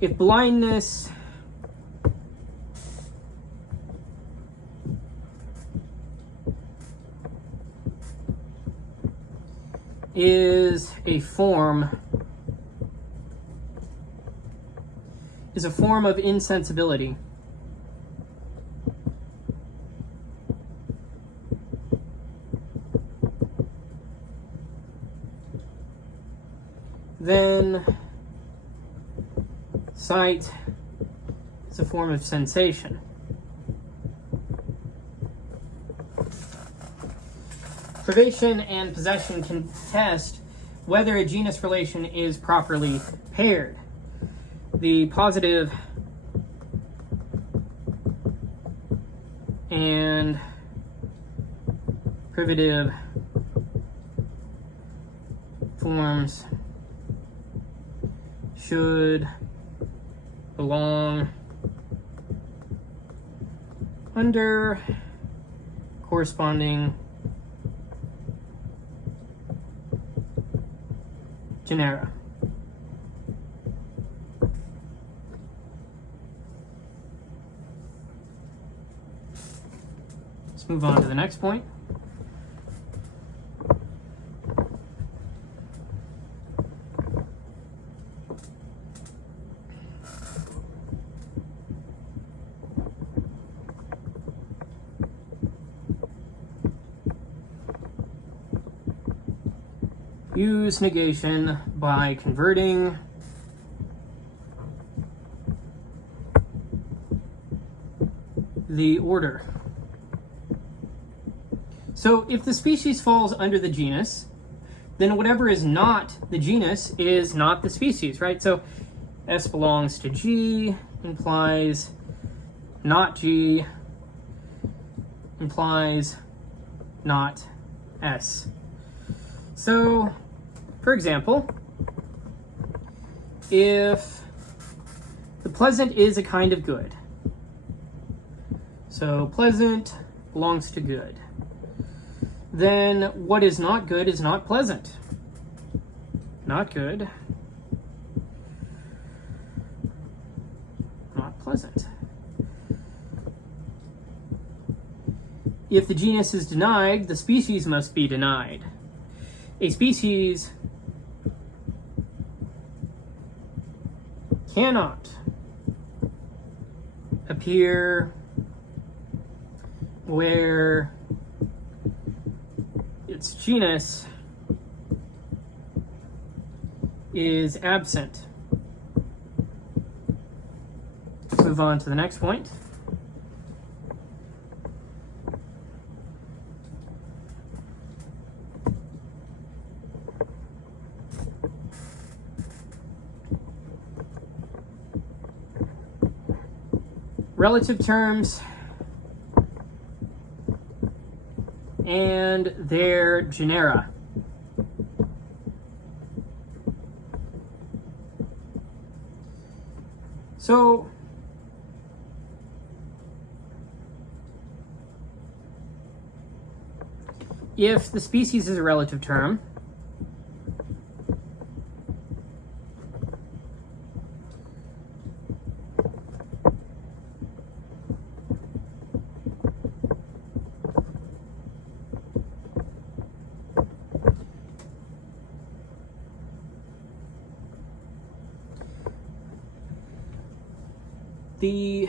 if blindness is a form of insensibility, then sight is a form of sensation. Privation and possession can test whether a genus relation is properly paired. The positive and privative forms should belong under corresponding genera. Let's move on to the next point. Use negation by converting the order. So if the species falls under the genus, then whatever is not the genus is not the species, right? So S belongs to G implies not G implies not S. So, for example, if the pleasant is a kind of good, so pleasant belongs to good, then what is not good is not pleasant. Not good. Not pleasant. If the genus is denied, the species must be denied. A species cannot appear where its genus is absent. Move on to the next point. Relative terms and their genera. So, if the species is a relative term, the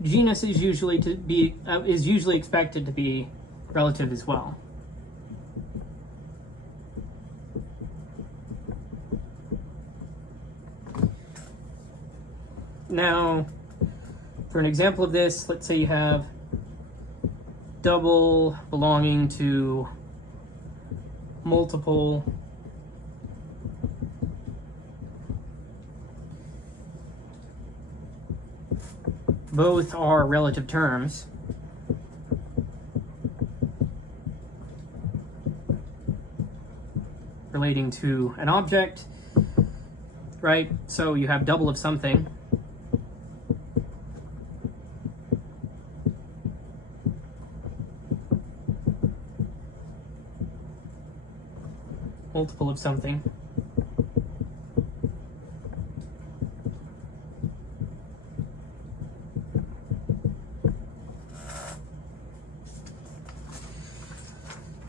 genus is usually expected to be relative as well. Now, for an example of this, let's say you have double belonging to multiple both are relative terms. Relating to an object, right? So you have double of something. Multiple of something.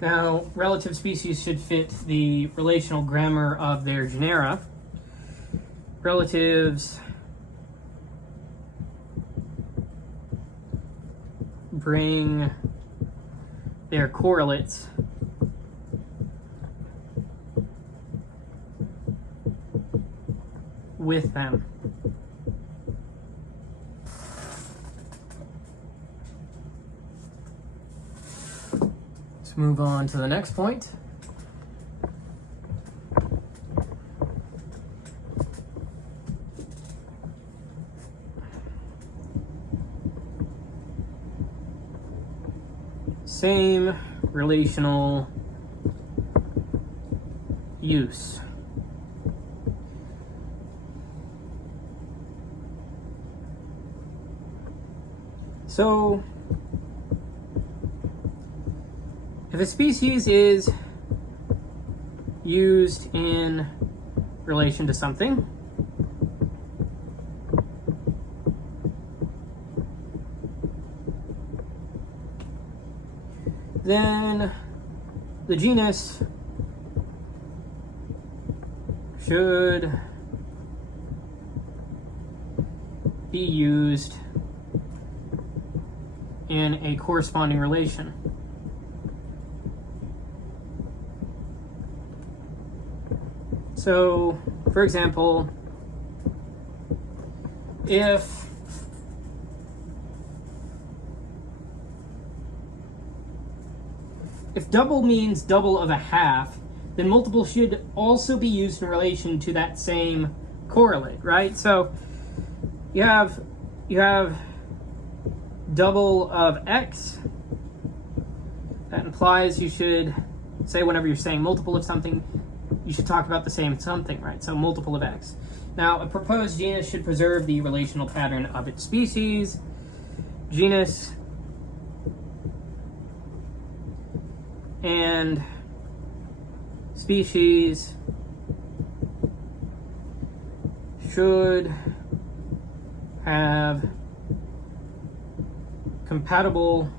Now, relative species should fit the relational grammar of their genera. Relatives bring their correlates with them. Let's move on to the next point. Same relational use. So, if a species is used in relation to something, then the genus should be used in a corresponding relation. So, for example, if double means double of a half, then multiple should also be used in relation to that same correlate, right? So you have double of x. That implies you should say whenever you're saying multiple of something, you should talk about the same something, right? So multiple of x. Now, a proposed genus should preserve the relational pattern of its species. Genus and species should have compatible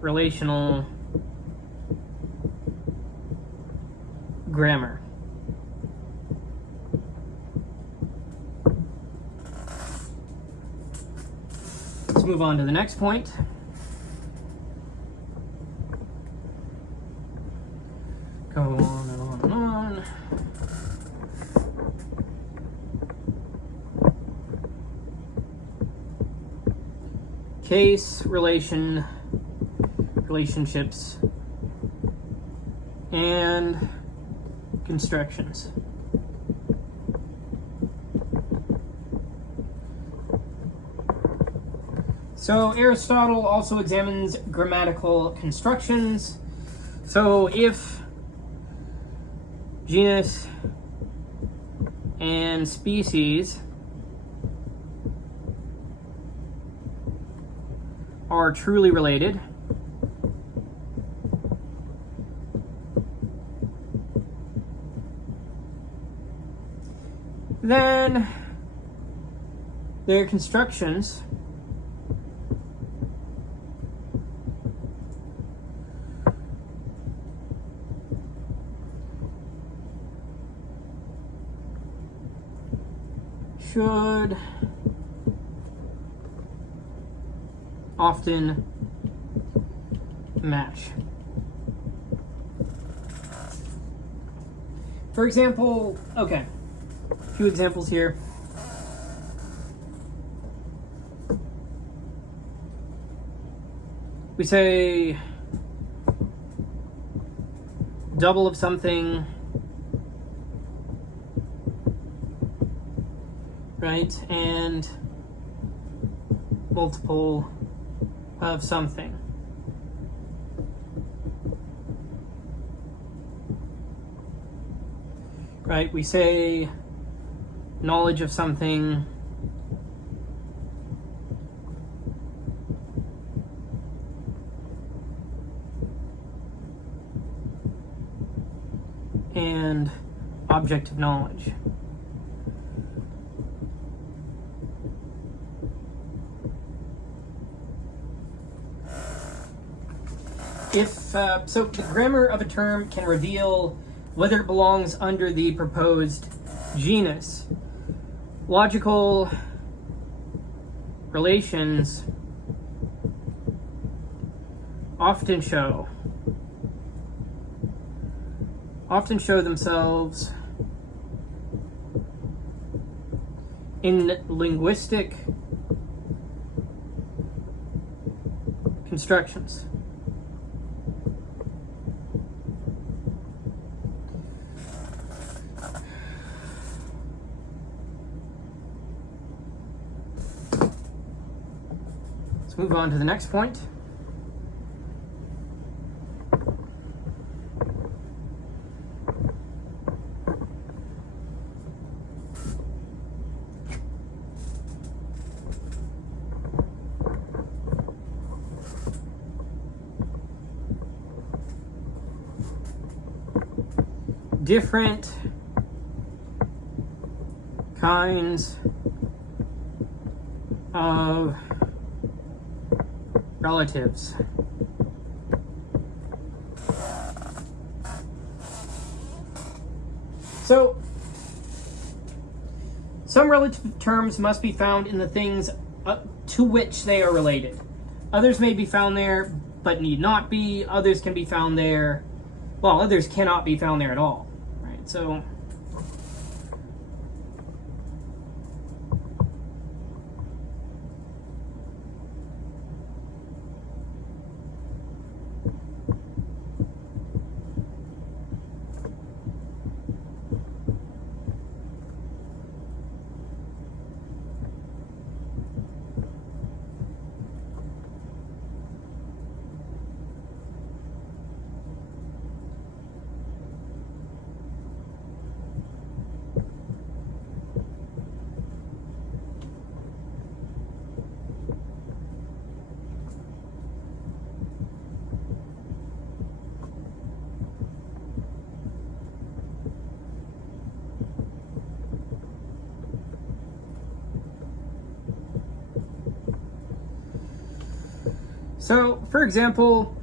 relational grammar. Let's move on to the next point. Go on and on and on. Case, relationships, and constructions. So Aristotle also examines grammatical constructions. So if genus and species are truly related, then their constructions should often match. For example, okay, A few examples here. We say double of something, right, and multiple of something. Right, we say knowledge of something and object of knowledge. So the grammar of a term can reveal whether it belongs under the proposed genus. Logical relations often show themselves in linguistic constructions. Let's move on to the next point. Different kinds of relatives. So, some relative terms must be found in the things to which they are related. Others may be found there, but need not be. Others can be found there. Well, others cannot be found there at all. Right? So, for example,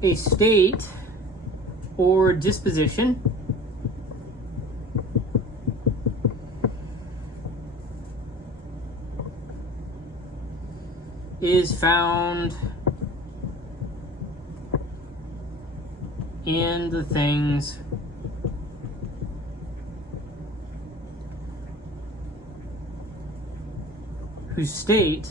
a state or disposition is found in the things whose state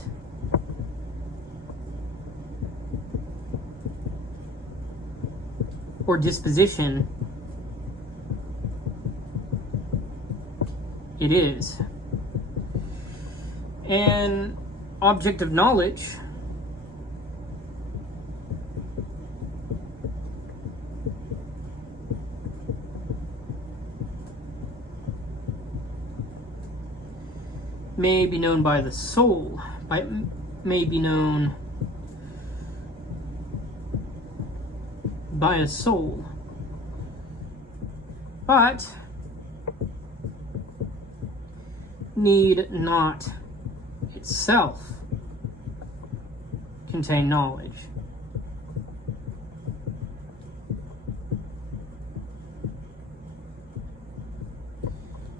or disposition it is. An object of knowledge may be known by the soul, may be known by a soul, but need not itself contain knowledge.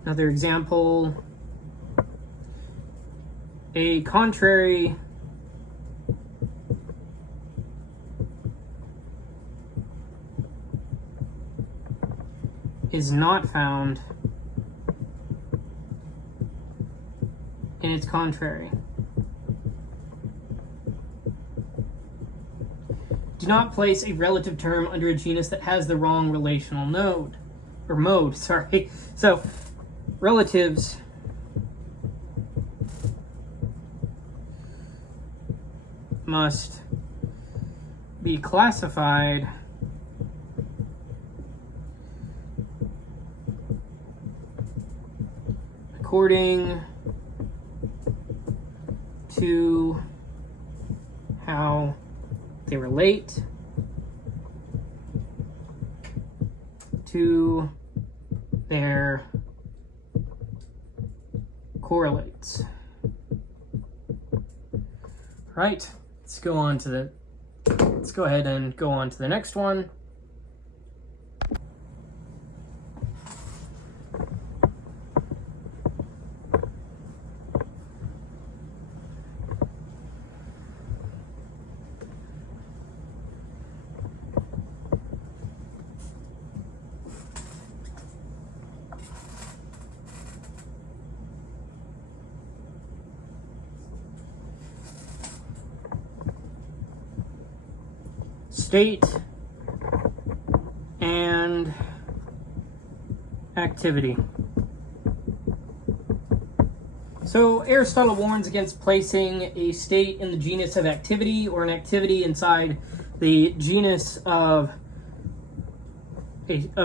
Another example, a contrary is not found in its contrary. Do not place a relative term under a genus that has the wrong relational node, or mode, sorry. So, relatives must be classified according to how they relate to their correlates. Right, let's go ahead and go on to the next one. State and activity. So Aristotle warns against placing a state in the genus of activity or an activity inside the genus of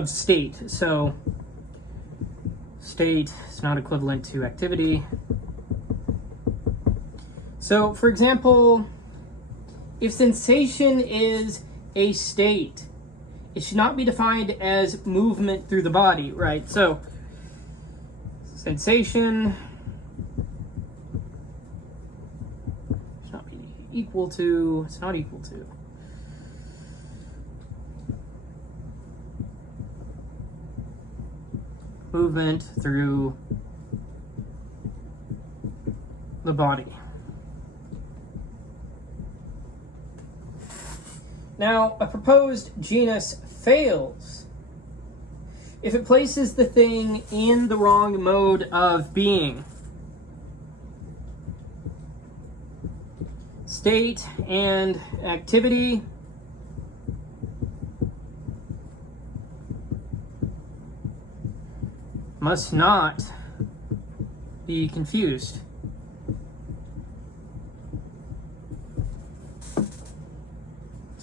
state. So state is not equivalent to activity. So for example, if sensation is a state, it should not be defined as movement through the body, right? So, sensation should not be equal to, it's not equal to. Movement through the body. Now, a proposed genus fails if it places the thing in the wrong mode of being. State and activity must not be confused.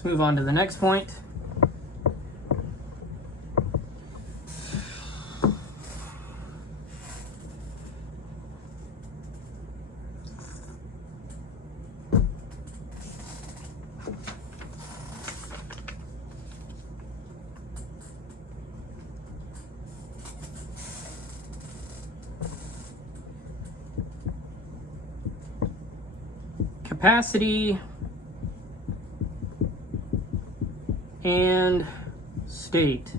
Let's move on to the next point. Capacity and state.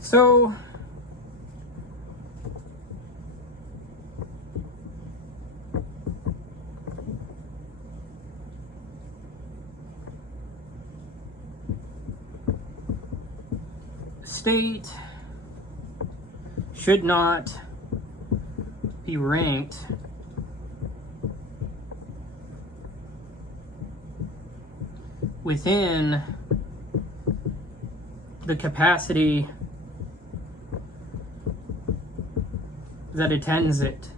So state should not be ranked within the capacity that attends it.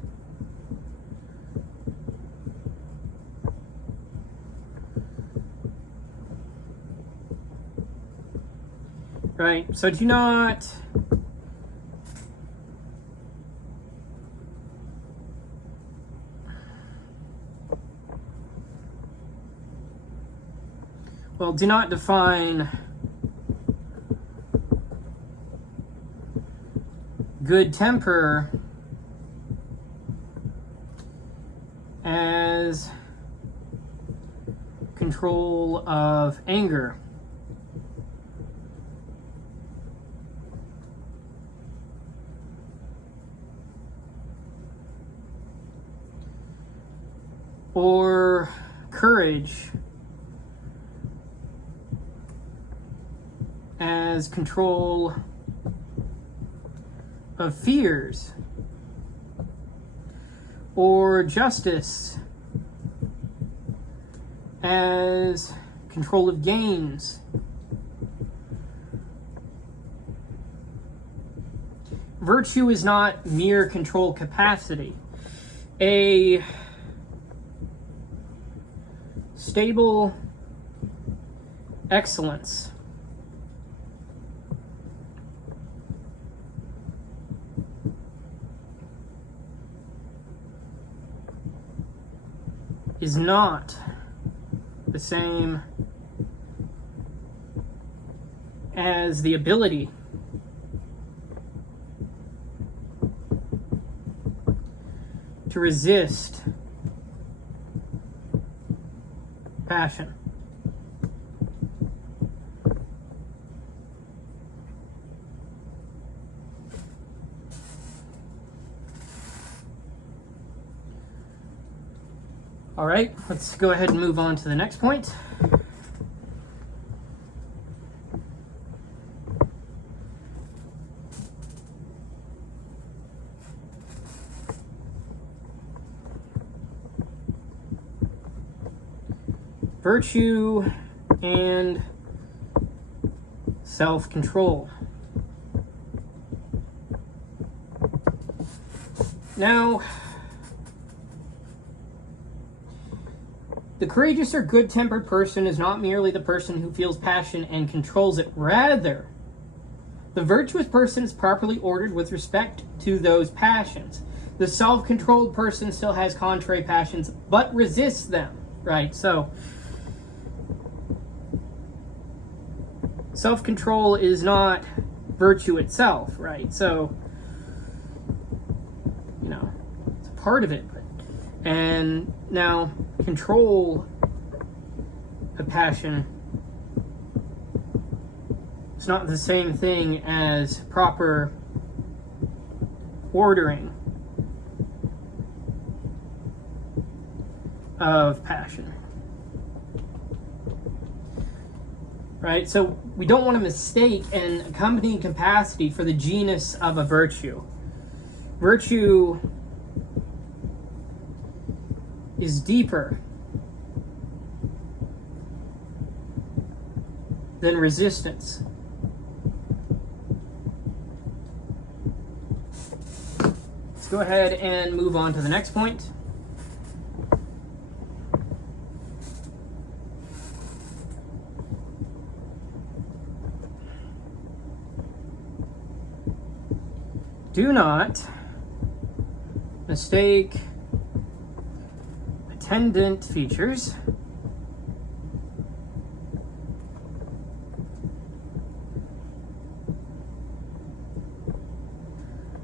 Right, so do not do not define good temper as control of anger. Or courage as control of fears, or justice as control of gains. Virtue is not mere control capacity. A stable excellence is not the same as the ability to resist passion. All right, let's go ahead and move on to the next point. Virtue and self-control. Now, the courageous or good-tempered person is not merely the person who feels passion and controls it. Rather, the virtuous person is properly ordered with respect to those passions. The self-controlled person still has contrary passions, but resists them, right? So, self-control is not virtue itself, right? So, you know, it's a part of it. And now, control of passion is not the same thing as proper ordering of passion. Right? So we don't want to mistake an accompanying capacity for the genus of a virtue. Virtue is deeper than resistance. Let's go ahead and move on to the next point. Do not mistake attendant features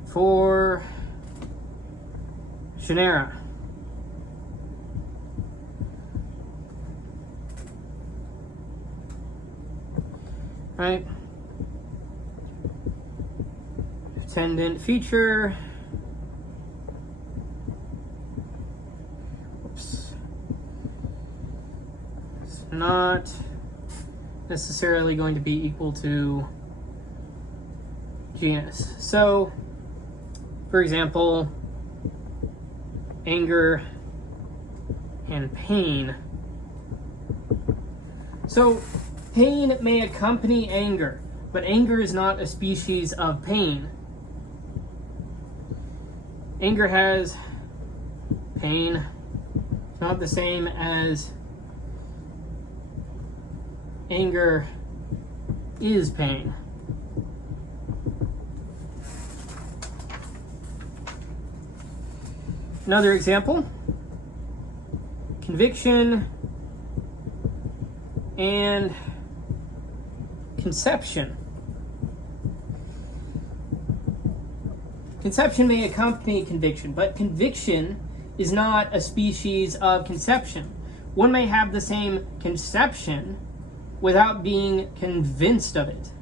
for genera. Right? Attendant feature. Oops. It's not necessarily going to be equal to genus. So, for example, anger and pain. So, pain may accompany anger, but anger is not a species of pain. Anger has pain. It's not the same as anger is pain. Another example, conviction and conception. Conception may accompany conviction, but conviction is not a species of conception. One may have the same conception without being convinced of it.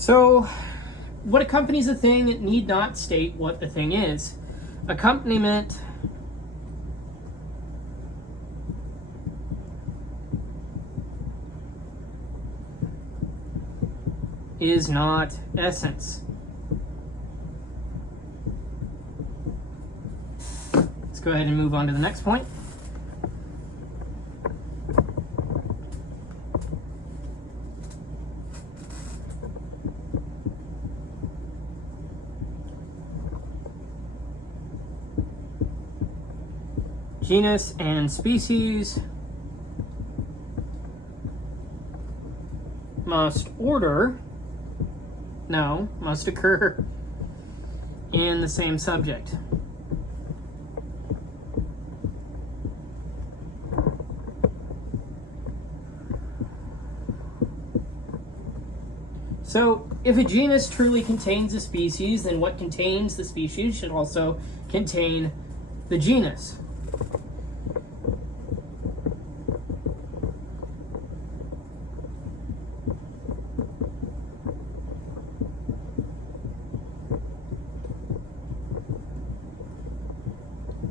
So, what accompanies a thing need not state what the thing is. Accompaniment is not essence. Let's go ahead and move on to the next point. Genus and species must occur in the same subject. So, if a genus truly contains a species, then what contains the species should also contain the genus.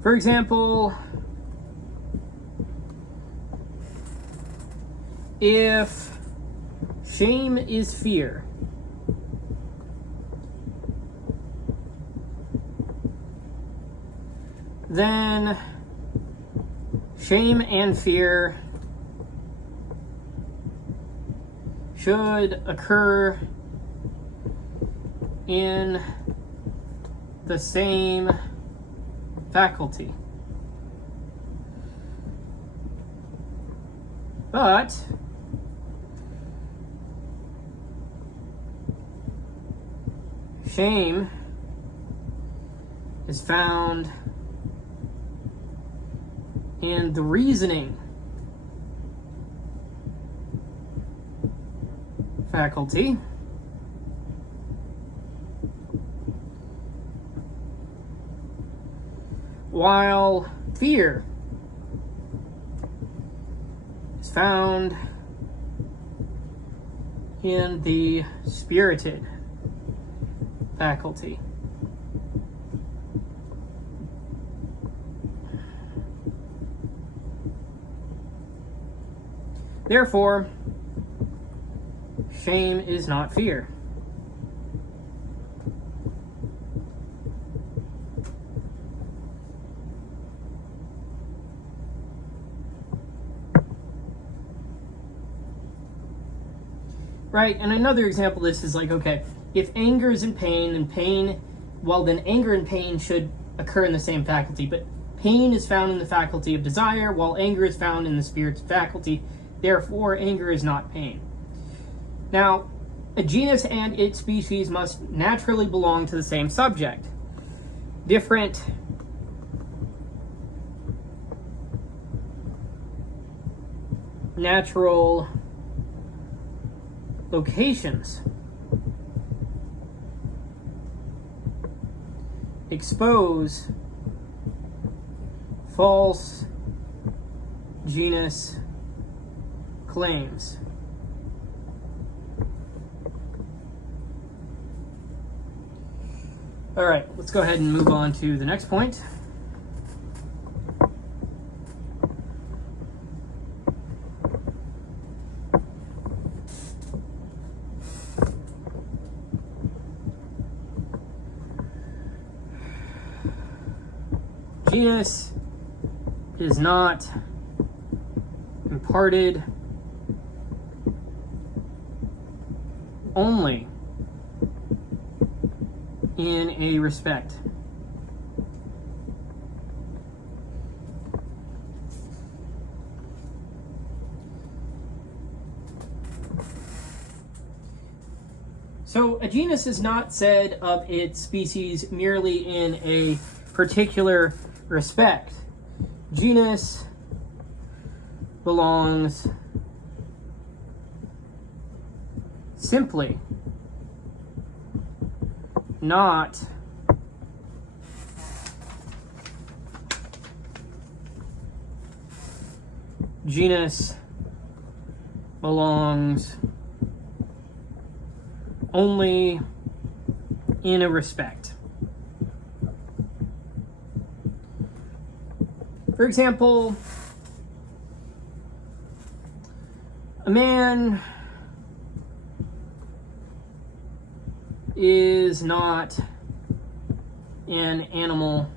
For example, if shame is fear, then shame and fear should occur in the same faculty. But shame is found in the reasoning faculty, while fear is found in the spirited faculty. Therefore, shame is not fear. Right, and another example of this is like, okay, if anger is in pain, then anger and pain should occur in the same faculty, but pain is found in the faculty of desire, while anger is found in the spirit's faculty. Therefore, anger is not pain. Now, a genus and its species must naturally belong to the same subject. Different natural locations expose false genus claims. All right, let's go ahead and move on to the next point. Genus is not imparted only in a respect. So a genus is not said of its species merely in a particular respect. Genus belongs simply, not genus belongs only in a respect. For example, a man is not an animal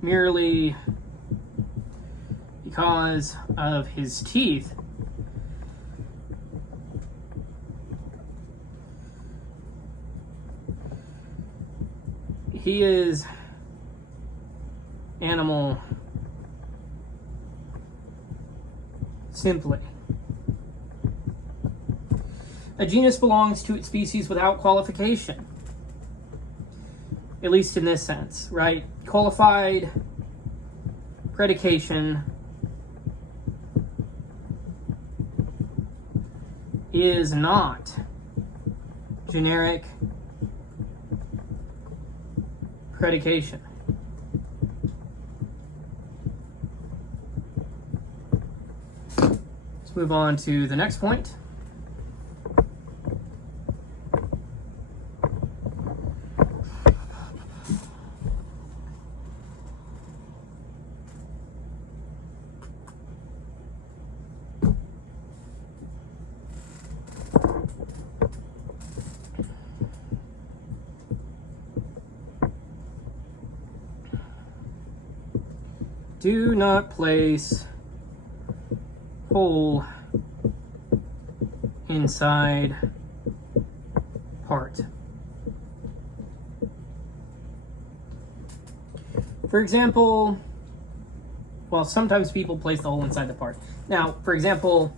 merely because of his teeth. He is animal simply. A genus belongs to its species without qualification, at least in this sense, right? Qualified predication is not generic predication. Let's move on to the next point. Do not place whole inside part. For example, well, sometimes people place the whole inside the part. Now, for example,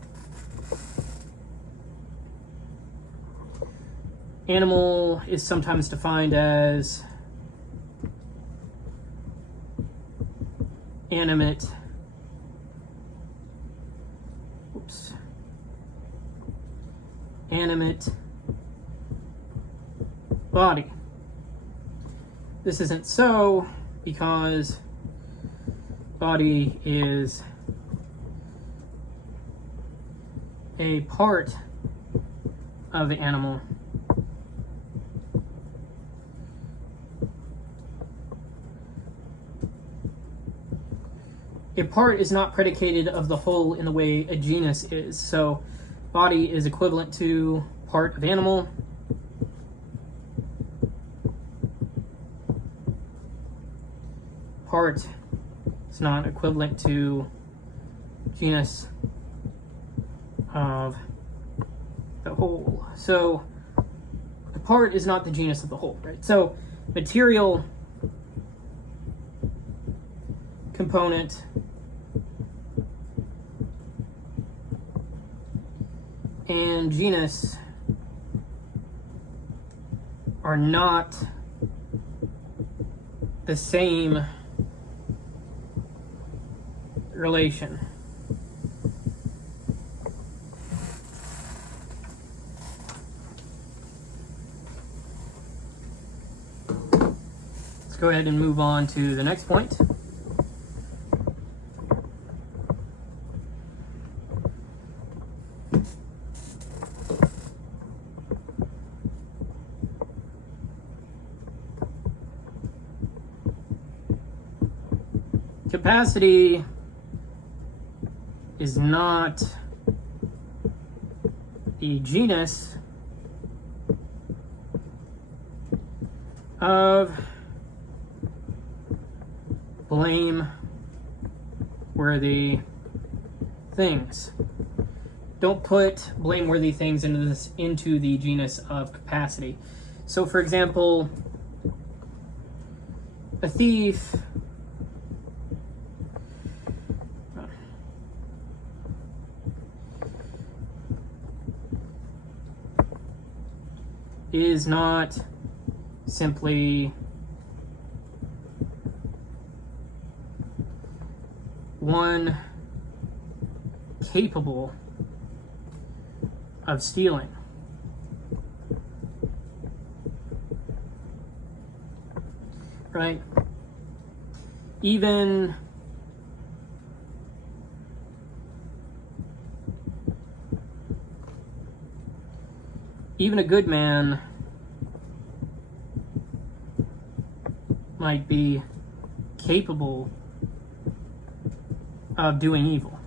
animal is sometimes defined as animate, animate body. This isn't so because body is a part of the animal. A part is not predicated of the whole in the way a genus is. So body is equivalent to part of animal. Part is not equivalent to genus of the whole. So the part is not the genus of the whole, right? So material component and genus are not the same relation. Let's go ahead and move on to the next point. Capacity is not the genus of blameworthy things. Don't put blameworthy things into the genus of capacity. So, for example, a thief is not simply one capable of stealing. Right? Even even a good man might be capable of doing evil.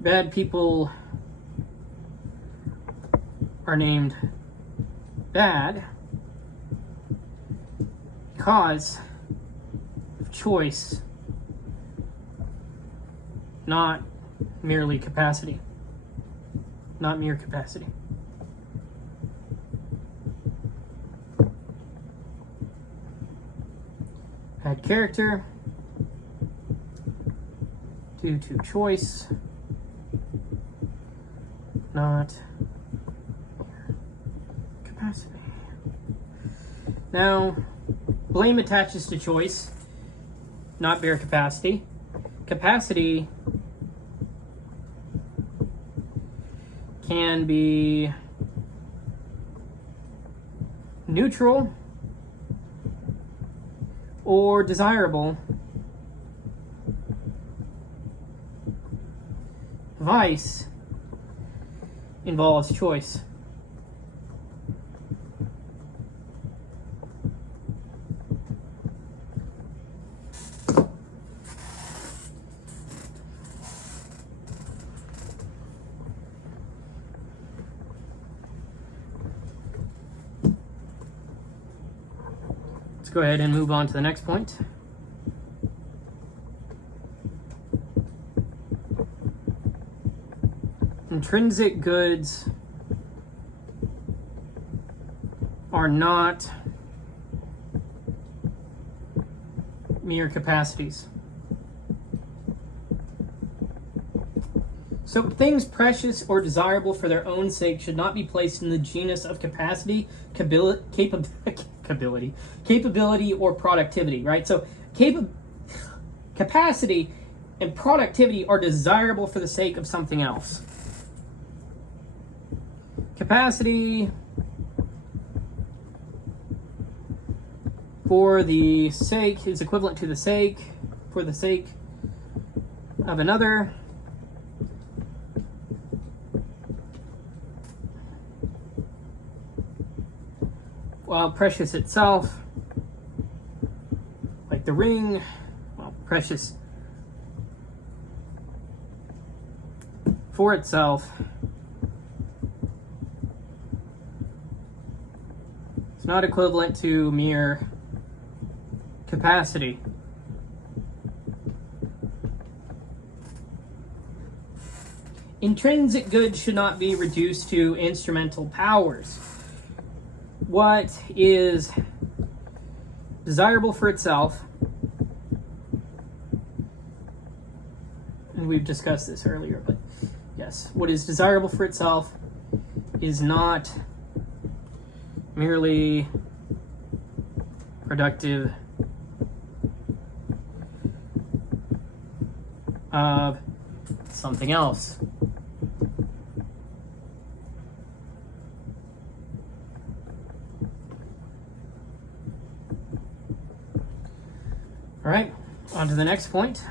Bad people are named bad because of choice, not merely capacity. Not mere capacity. Bad character due to choice, not capacity. Now, blame attaches to choice, not bare capacity. Capacity can be neutral or desirable. Vice involves choice. Let's go ahead and move on to the next point. Intrinsic goods are not mere capacities. So things precious or desirable for their own sake should not be placed in the genus of capacity, capability, or productivity, right? So capacity and productivity are desirable for the sake of something else. Capacity for the sake is equivalent to the sake, for the sake of another. While precious itself, like the ring, well, precious for itself, it's not equivalent to mere capacity. Intrinsic goods should not be reduced to instrumental powers. What is desirable for itself, and we've discussed this earlier, but yes, what is desirable for itself is not merely productive of something else. All right, on to the next point.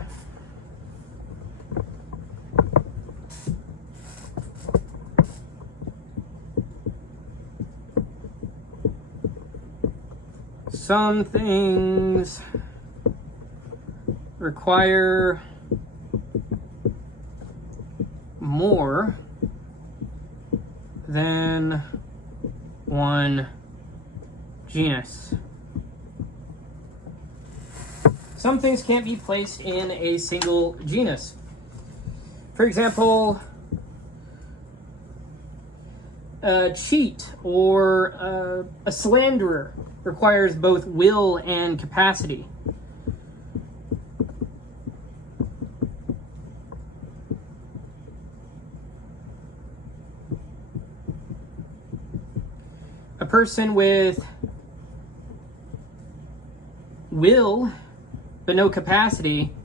Some things require more than one genus. Some things can't be placed in a single genus. For example, a cheat or a slanderer requires both will and capacity. A person with will but no capacity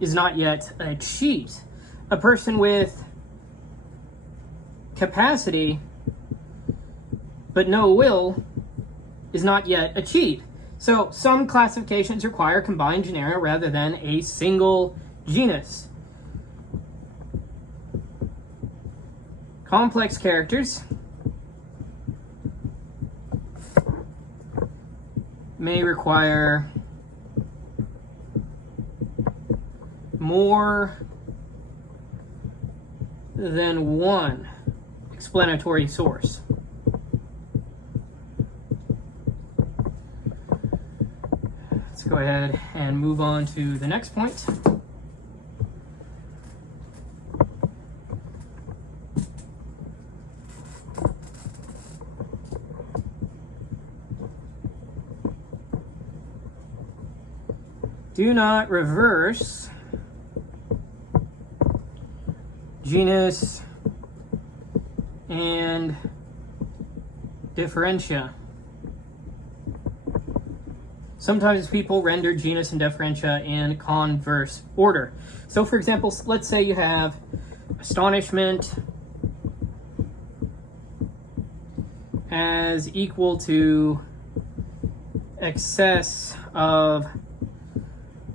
is not yet a cheat. A person with capacity but no will is not yet achieved. So some classifications require combined genera rather than a single genus. Complex characters may require more than one explanatory source. Let's go ahead and move on to the next point. Do not reverse genus and differentia. Sometimes people render genus and differentia in converse order. So for example, let's say you have astonishment as equal to excess of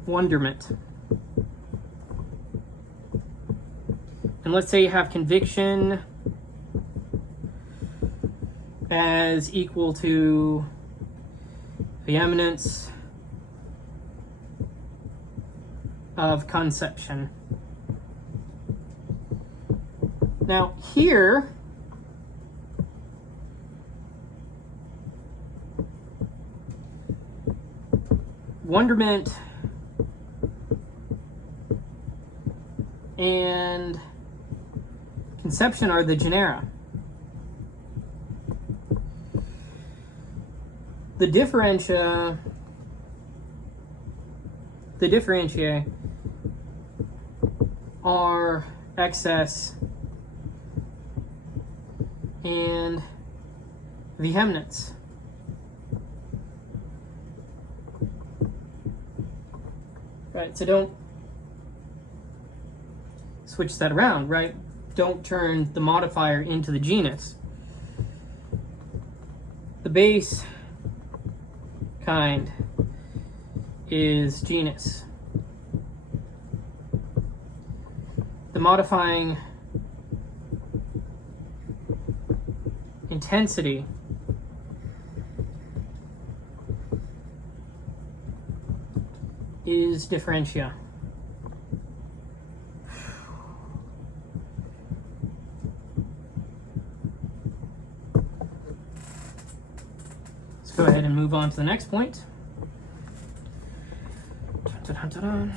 wonderment. And let's say you have conviction as equal to vehemence of conception. Now here, wonderment and conception are the genera. The differentiae are excess and vehemence. Right, so don't switch that around, right? Don't turn the modifier into the genus. The base kind is genus. The modifying intensity is differentia. Let's go ahead and move on to the next point. Dun, dun, dun, dun.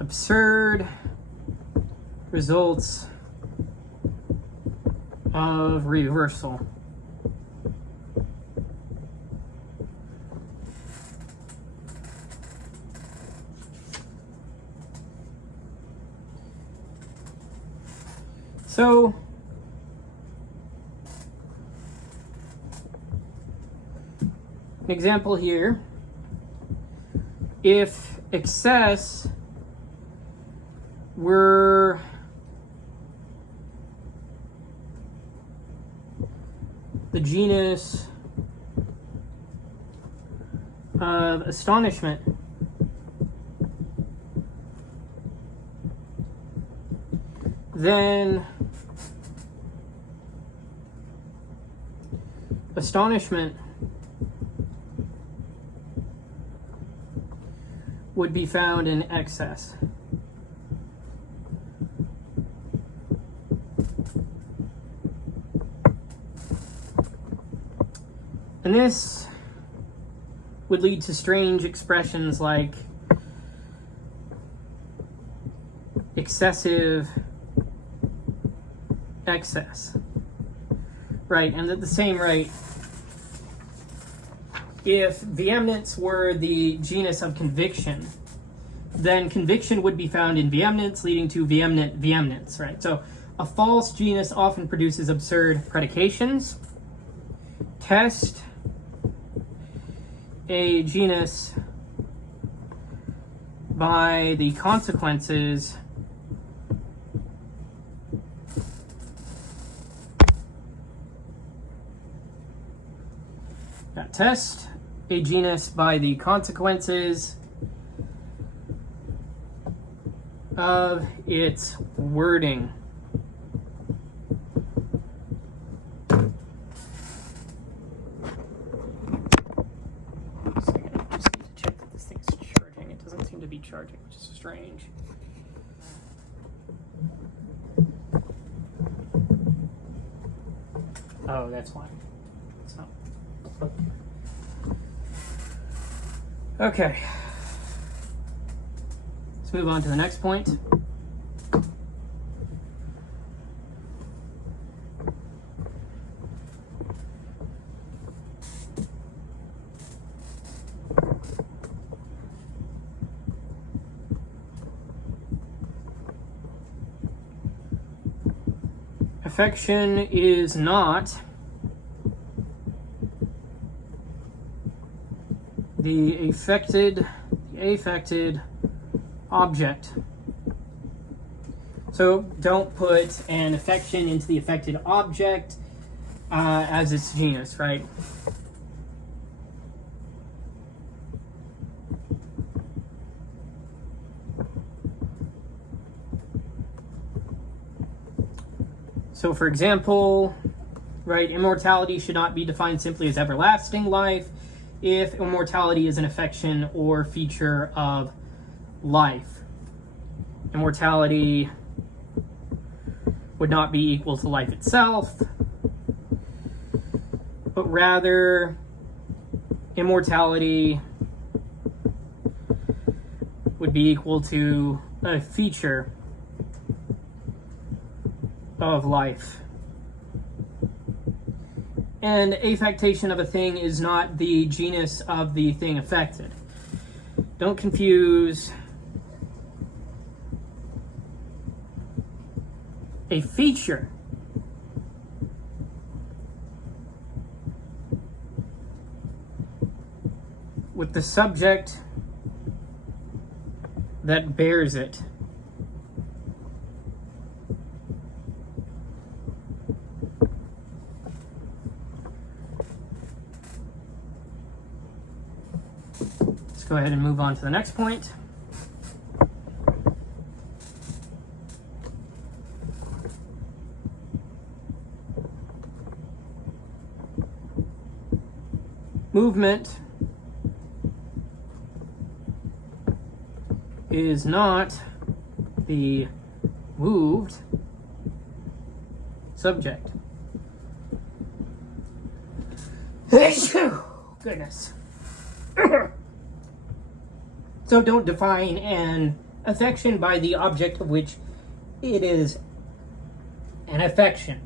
Absurd results of reversal. So an example here, if excess were the genus of astonishment, then astonishment would be found in excess. And this would lead to strange expressions like excessive excess, right? And at the same rate, if vehemence were the genus of conviction, then conviction would be found in vehemence, leading to vehement vehemence, right? So a false genus often produces absurd predications. Test a genus by the consequences test a genus by the consequences of its wording. Just need to check that this thing's charging. It doesn't seem to be charging, which is strange. Oh, that's why. It's not. Okay. Let's move on to the next point. Affection is not the affected object. So don't put an affection into the affected object as its genus, right? So for example, right, immortality should not be defined simply as everlasting life if immortality is an affection or feature of life. Immortality would not be equal to life itself, but rather immortality would be equal to a feature of life. And affectation of a thing is not the genus of the thing affected. Don't confuse a feature with the subject that bears it. Let's go ahead and move on to the next point. Movement is not the moved subject. Goodness. So don't define an affection by the object of which it is an affection.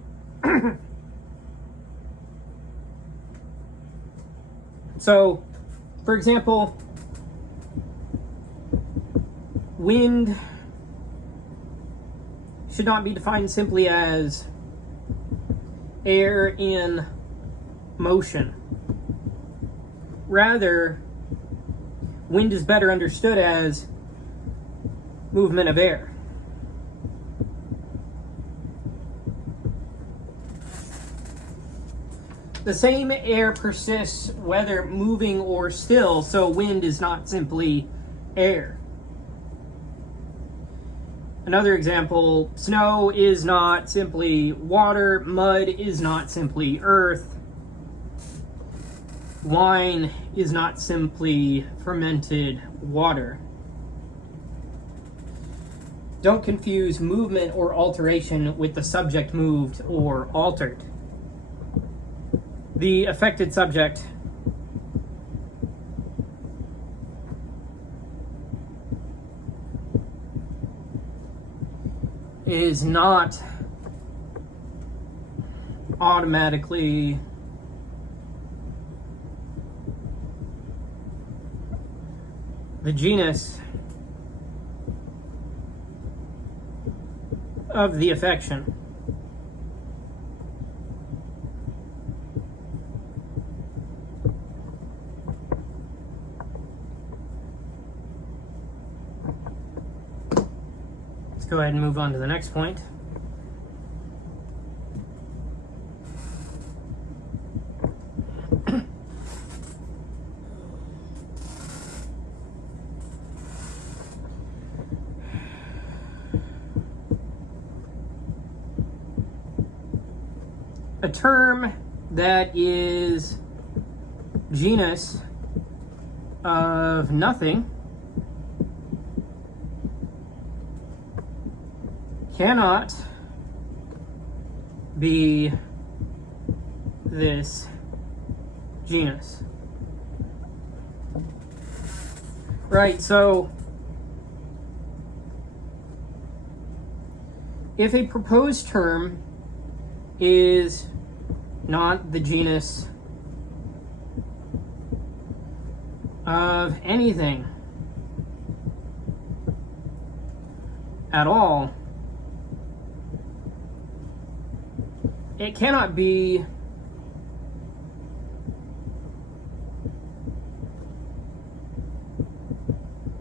So, for example, wind should not be defined simply as air in motion. Rather, wind is better understood as movement of air. The same air persists whether moving or still, so wind is not simply air. Another example, snow is not simply water, mud is not simply earth, wine is not simply fermented water. Don't confuse movement or alteration with the subject moved or altered. The affected subject is not automatically the genus of the affection. go ahead and move on to the next point. A term that is genus of nothing cannot be this genus. Right, so if a proposed term is not the genus of anything at all, it cannot be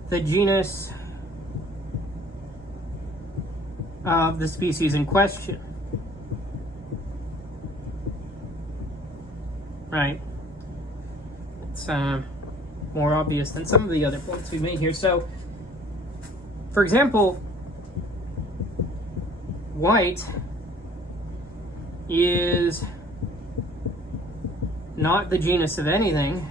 the genus of the species in question. Right? It's more obvious than some of the other points we've made here. So, for example, white is not the genus of anything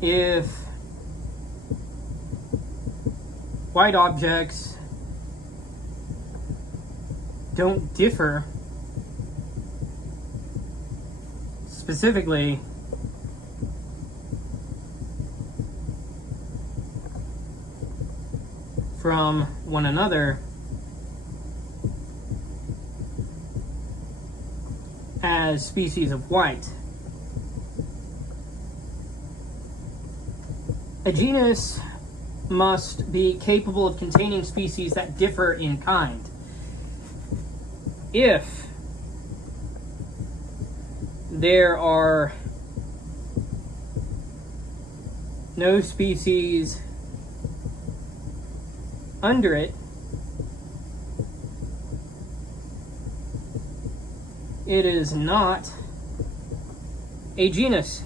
if white objects don't differ specifically from one another as species of white. A genus must be capable of containing species that differ in kind. If there are no species under it, it is not a genus.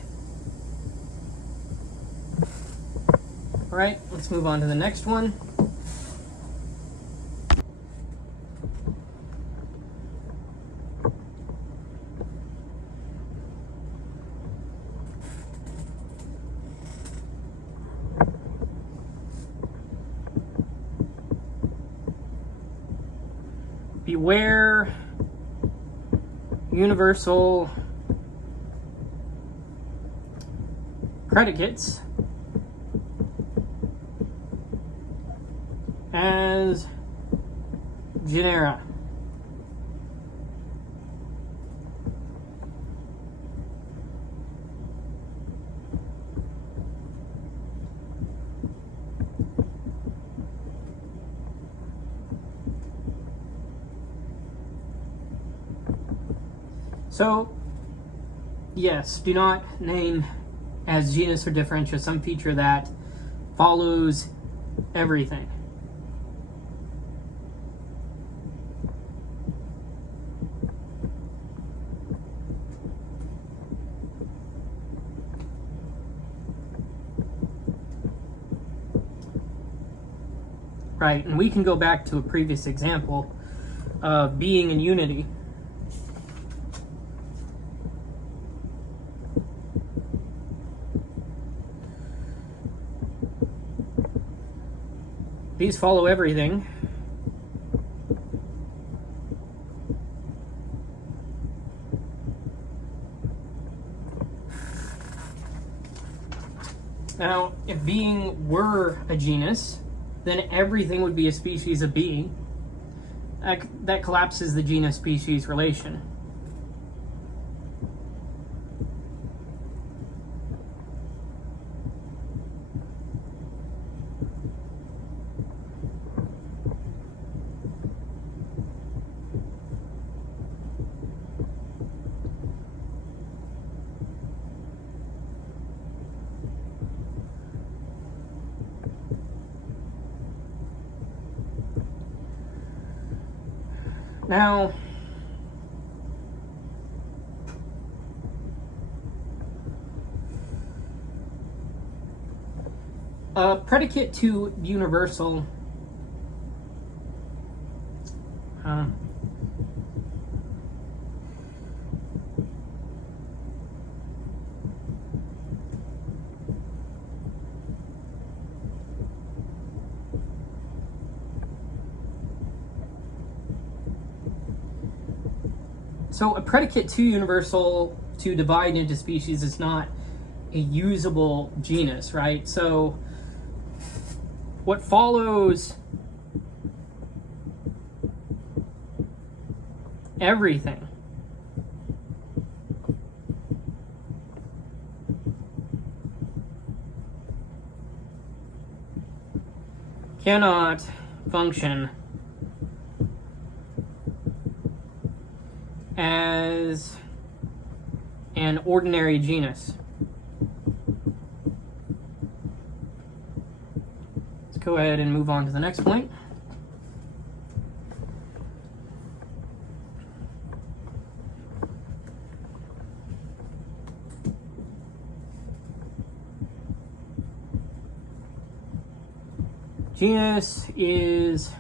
All right, let's move on to the next one. Beware universal predicates as genera. So, yes, do not name as genus or differentia some feature that follows everything. Right, and we can go back to a previous example of being in unity. These follow everything. Now, if being were a genus, then everything would be a species of being. That collapses the genus-species relation. Now, a predicate to universal so a predicate to universal to divide into species is not a usable genus, right? So what follows everything cannot function as an ordinary genus. Let's go ahead and move on to the next point. Genus is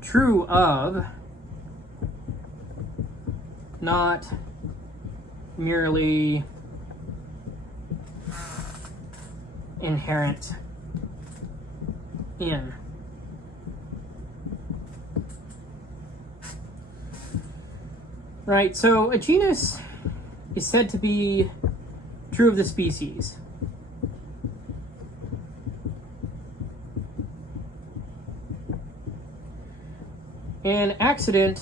true of, not merely inherent in. Right, so a genus is said to be true of the species. An accident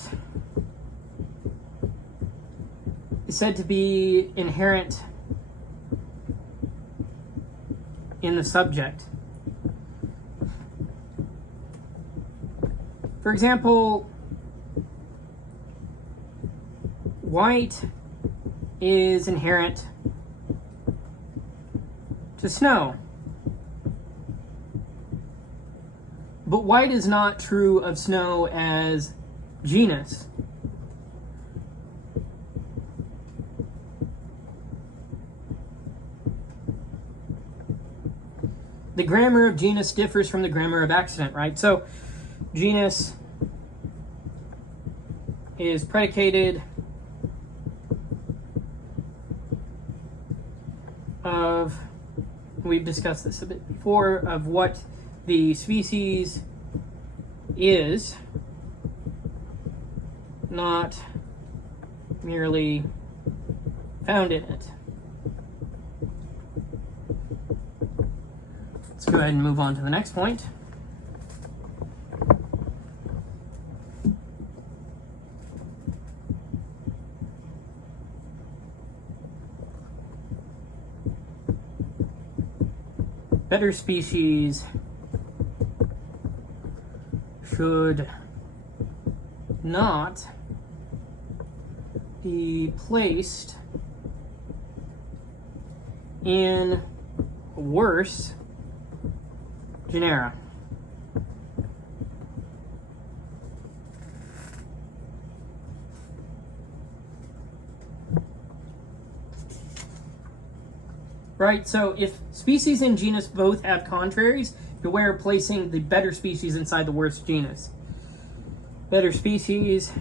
is said to be inherent in the subject. For example, white is inherent to snow. But white is not true of snow as genus. The grammar of genus differs from the grammar of accident, right? So genus is predicated of, we've discussed this a bit before, of what the species is, not merely found in it. Let's go ahead and move on to the next point. Better species should not be placed in worse genera. Right, so if species and genus both have contraries, beware of placing the better species inside the worst genus. Better species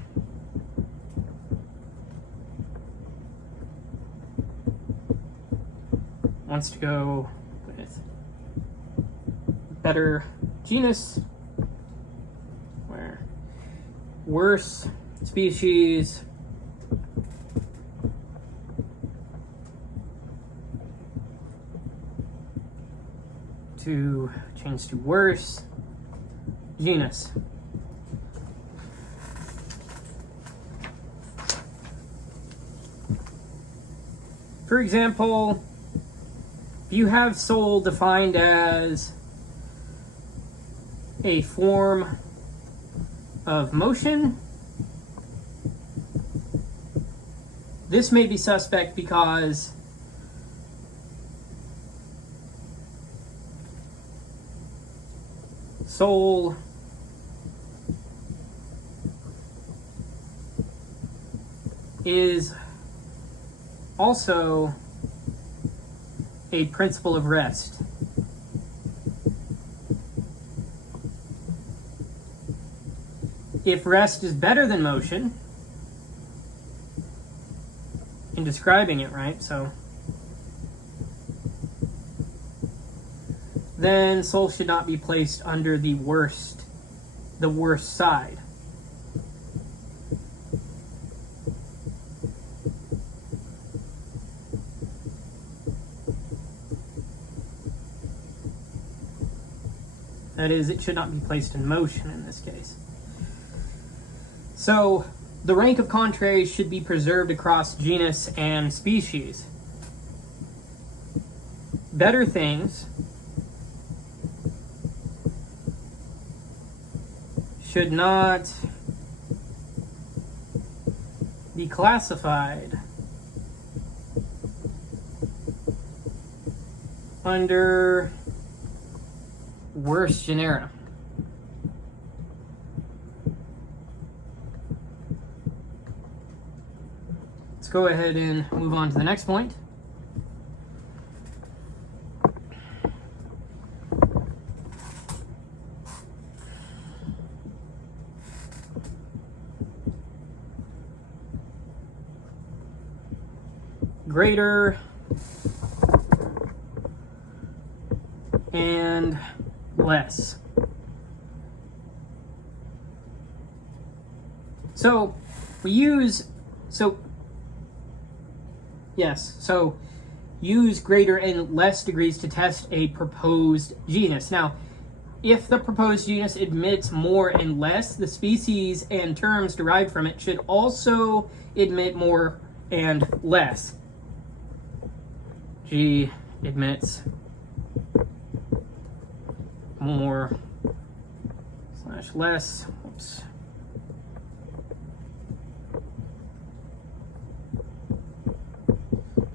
wants to go with better genus, where worse species to change to worse genus. For example, if you have soul defined as a form of motion, this may be suspect because soul is also a principle of rest. If rest is better than motion, in describing it, right? So then soul should not be placed under the worst side. That is, it should not be placed in motion in this case. So, the rank of contraries should be preserved across genus and species. Better things should not be classified under worse genera. Let's go ahead and move on to the next point. Greater and less. So use greater and less degrees to test a proposed genus. Now, if the proposed genus admits more and less, the species and terms derived from it should also admit more and less. G admits more / less. Oops.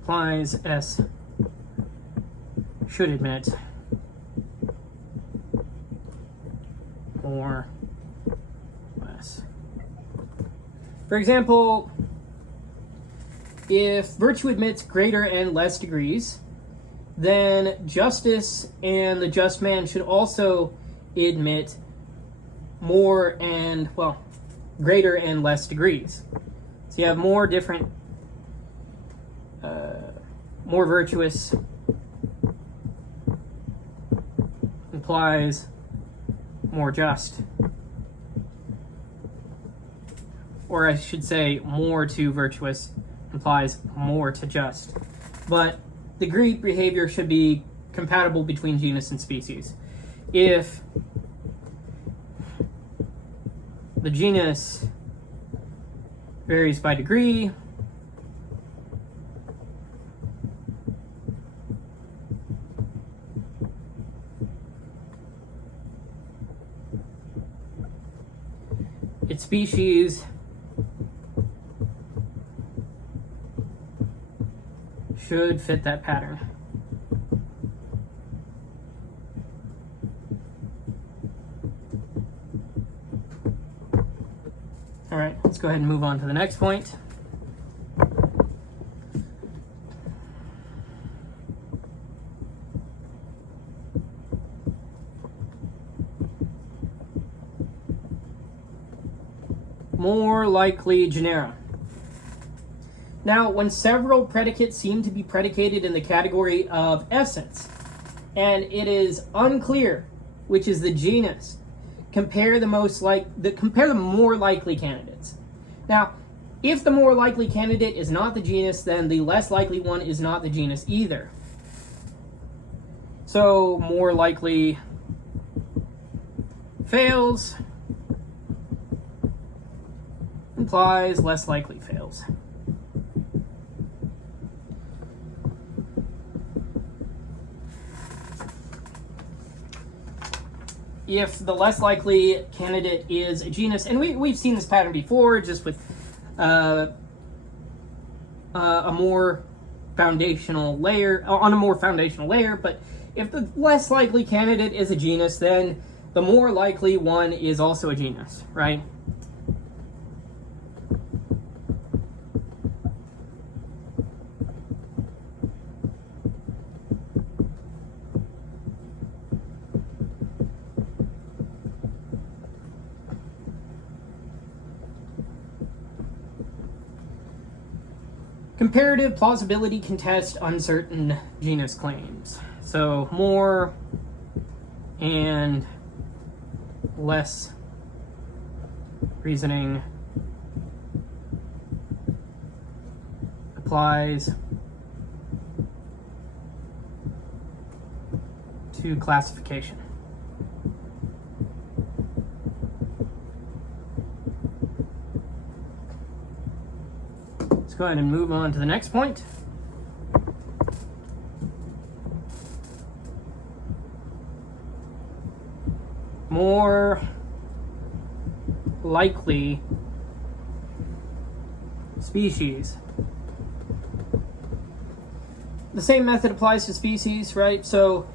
Implies S should admit more, less. For example, if virtue admits greater and less degrees, then justice and the just man should also admit more and, well, greater and less degrees. So you have more different, more virtuous implies more just. Or I should say more to virtuous implies more to just. But the Greek behavior should be compatible between genus and species. If the genus varies by degree, its species should fit that pattern. All right, let's go ahead and move on to the next point. More likely genera. Now, when several predicates seem to be predicated in the category of essence, and it is unclear which is the genus, compare the more likely candidates. Now, if the more likely candidate is not the genus, then the less likely one is not the genus either. So, more likely fails implies less likely fails. If the less likely candidate is a genus, and we've seen this pattern before, just with a more foundational layer, on a more foundational layer, but if the less likely candidate is a genus, then the more likely one is also a genus, right? Comparative plausibility can test uncertain genus claims. So more and less reasoning applies to classification. Let's go ahead and move on to the next point. More likely species. The same method applies to species, right? So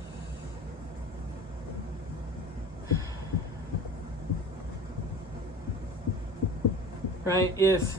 right, if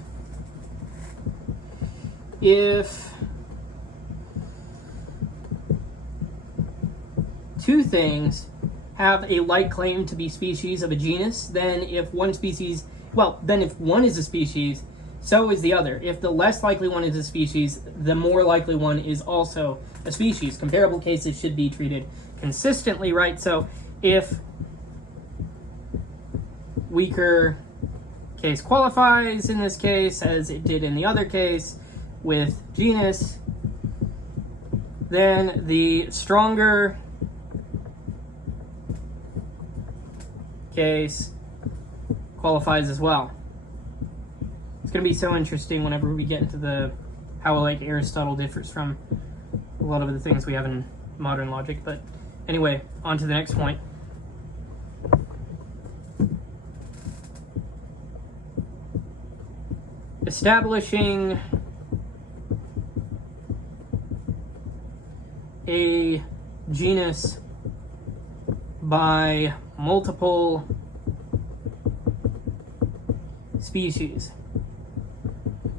two things have a like claim to be species of a genus, then if one species, well, then if one is a species, so is the other. If the less likely one is a species, the more likely one is also a species. Comparable cases should be treated consistently, right? So if weaker case qualifies in this case, as it did in the other case with genus, then the stronger case qualifies as well. It's going to be so interesting whenever we get into the how like Aristotle differs from a lot of the things we have in modern logic. But anyway, on to the next point. Establishing a genus by multiple species.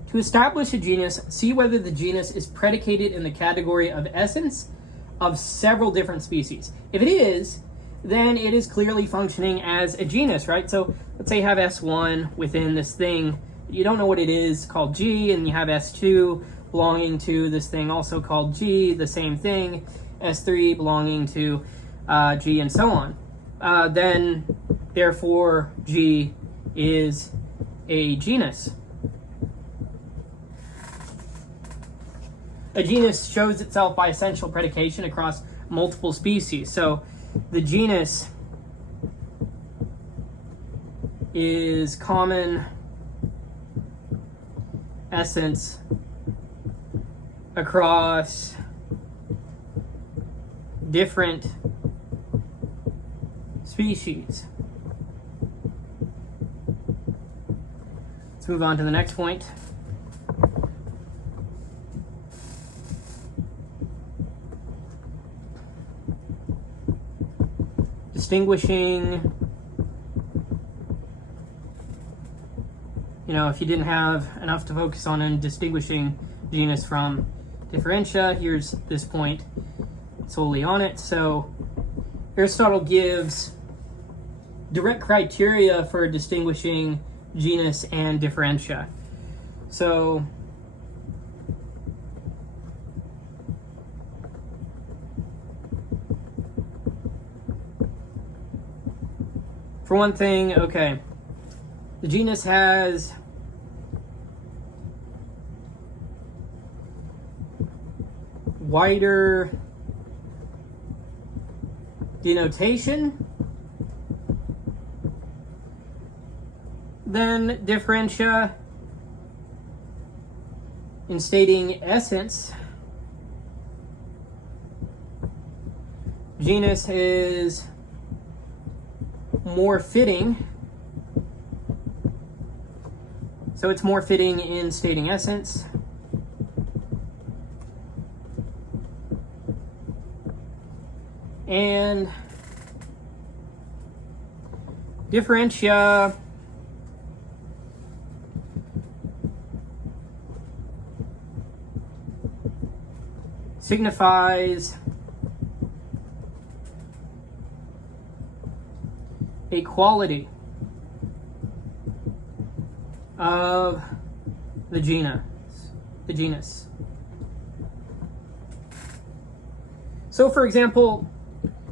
To establish a genus, see whether the genus is predicated in the category of essence of several different species. If it is, then it is clearly functioning as a genus, right? So let's say you have S1 within this thing, you don't know what it is, called G, and you have S2 belonging to this thing also called G, the same thing, S3 belonging to G, and so on. Then, therefore, G is a genus. A genus shows itself by essential predication across multiple species. So the genus is common essence across different species. Let's move on to the next point. Distinguishing, if you didn't have enough to focus on in distinguishing genus from differentia, here's this point solely on it. So Aristotle gives direct criteria for distinguishing genus and differentia. So for one thing, okay, the genus has wider denotation than differentia in stating essence. Genus is more fitting, so it's more fitting in stating essence. And differentia signifies a quality of the genus. the genus. So for example,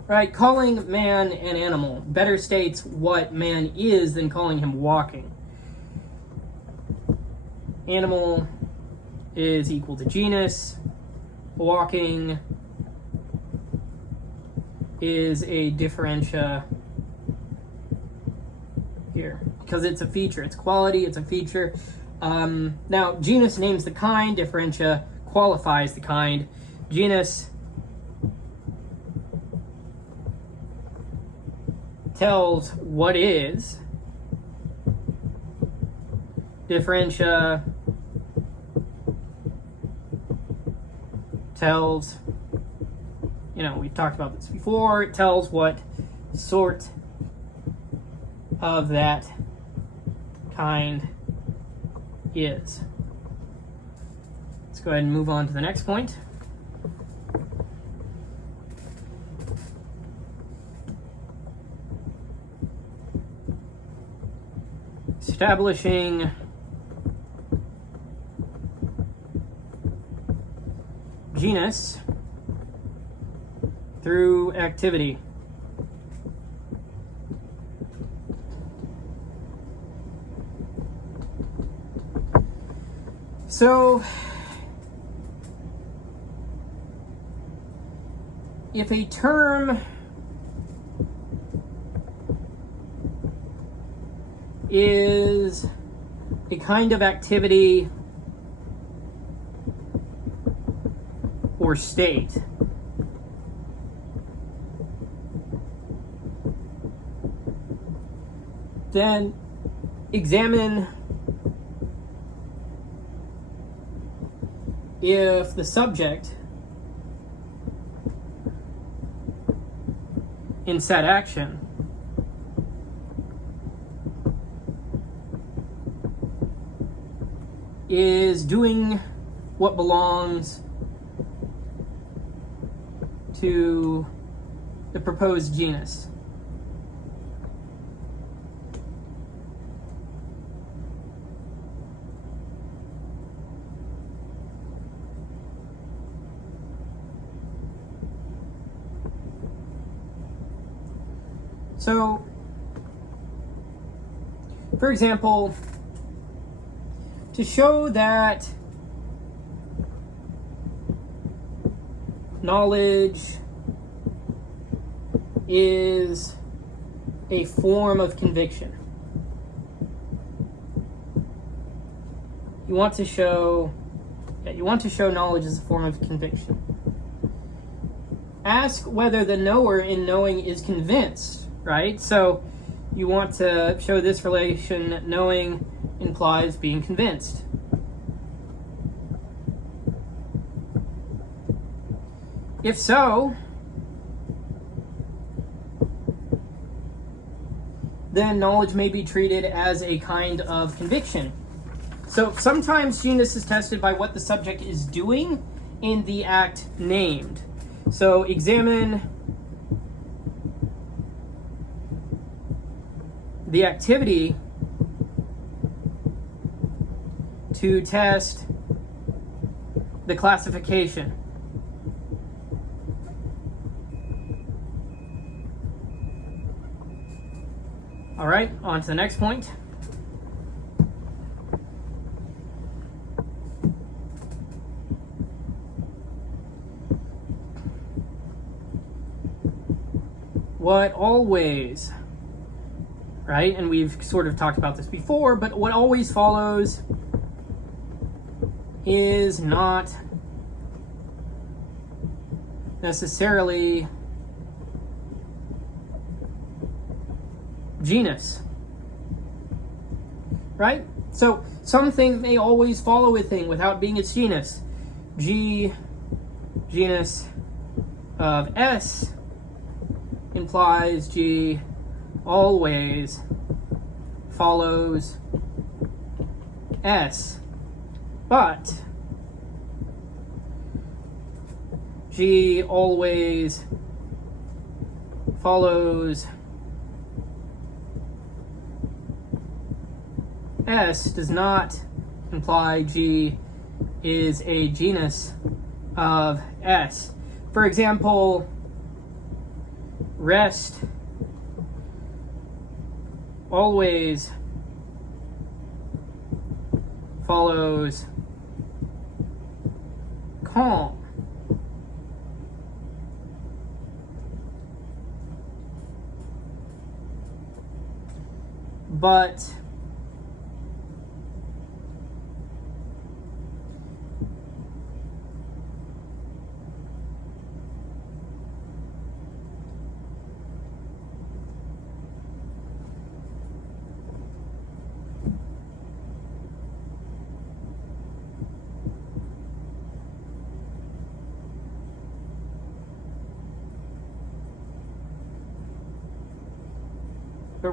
right, calling man an animal better states what man is than calling him walking. Animal is equal to genus. Walking is a differentia here because it's a feature. It's quality, it's a feature. Now, genus names the kind, differentia qualifies the kind. Genus tells what is, differentia tells, we've talked about this before, it tells what sort of that kind is. Let's go ahead and move on to the next point. Establishing genus through activity. So, if a term is a kind of activity or state, then examine if the subject in said action is doing what belongs to the proposed genus. So, for example, to show that knowledge is a form of conviction, you want to show knowledge is a form of conviction. Ask whether the knower in knowing is convinced, right? So you want to show this relation, knowing implies being convinced. If so, then knowledge may be treated as a kind of conviction. So sometimes genus is tested by what the subject is doing in the act named. So examine the activity to test the classification. All right, on to the next point. What always, right? And we've sort of talked about this before, but what always follows is not necessarily genus, right? So something may always follow a thing without being its genus. Genus of S implies G always follows S, but G always follows S does not imply G is a genus of S. For example, rest always follows calm. But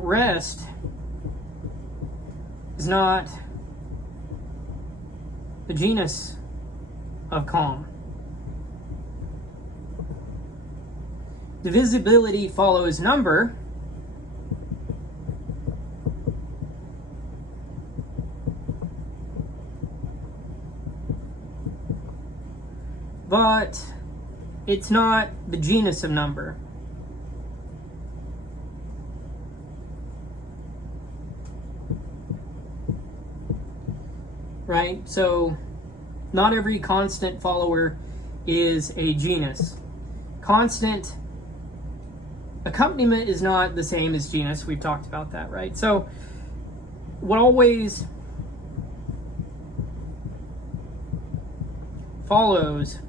rest is not the genus of calm. Divisibility follows number, but it's not the genus of number. Right? So not every constant follower is a genus. Constant accompaniment is not the same as genus. We've talked about that, right? So what always follows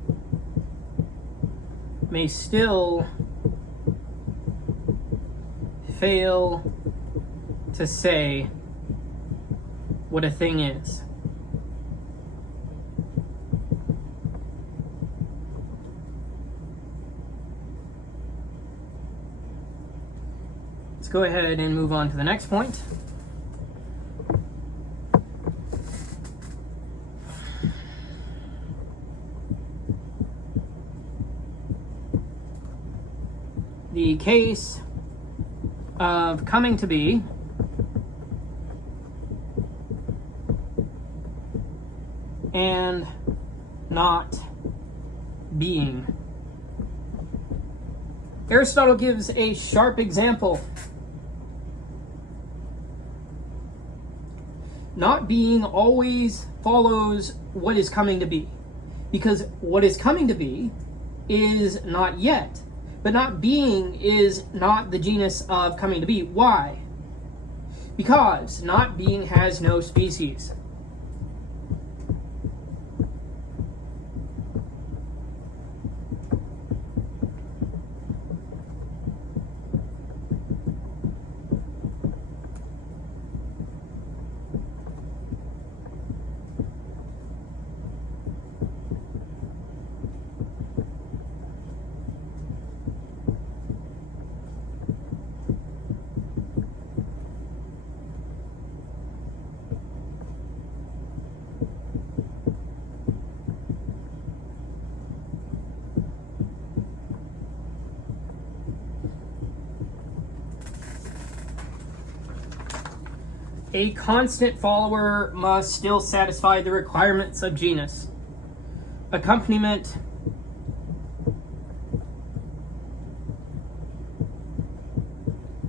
may still fail to say what a thing is. Let's go ahead and move on to the next point. The case of coming to be and not being. Aristotle gives a sharp example. Not being always follows what is coming to be, because what is coming to be is not yet, but not being is not the genus of coming to be. Why? Because not being has no species. A constant follower must still satisfy the requirements of genus. Accompaniment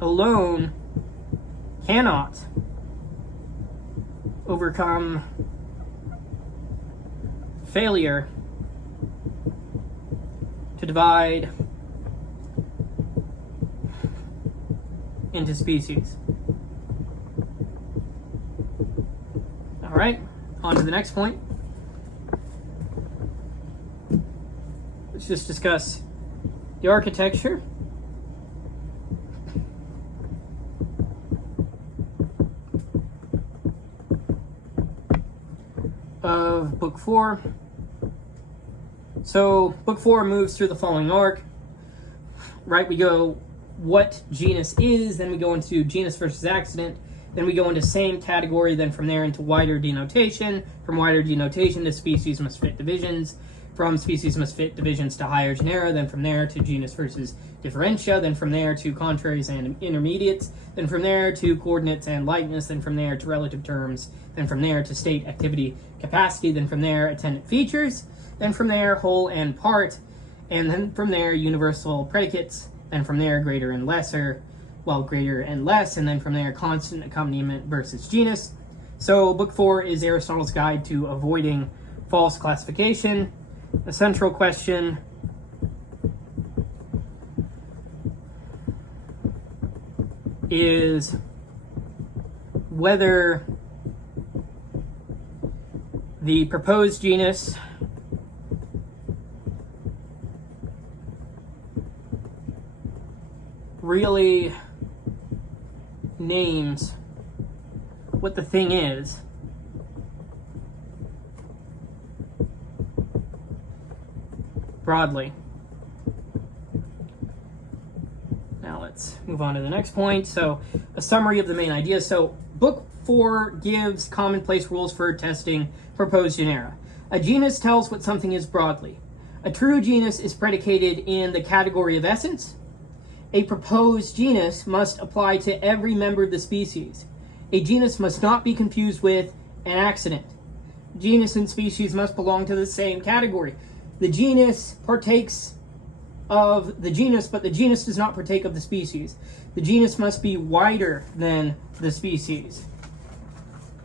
alone cannot overcome failure to divide into species. All right, on to the next point. Let's just discuss the architecture of Book 4. So Book 4 moves through the following arc. Right, we go what genus is, then we go into genus versus accident, then we go into same category, then from there into wider denotation. From wider denotation to species must fit divisions. From species must fit divisions to higher genera, then from there to genus versus differentia, then from there to contraries and intermediates, then from there to coordinates and likeness, then from there to relative terms, then from there to state, activity, capacity, then from there attendant features, then from there whole and part, and then from there universal predicates, then from there greater and lesser, well, greater and less, and then from there constant accompaniment versus genus. So book 4 is Aristotle's guide to avoiding false classification. The central question is whether the proposed genus really names what the thing is broadly. Now let's move on to the next point. So a summary of the main ideas. So book 4 gives commonplace rules for testing proposed genera. A genus tells what something is broadly. A true genus is predicated in the category of essence. A proposed genus must apply to every member of the species. A genus must not be confused with an accident. Genus and species must belong to the same category. The genus partakes of the genus, but the genus does not partake of the species. The genus must be wider than the species,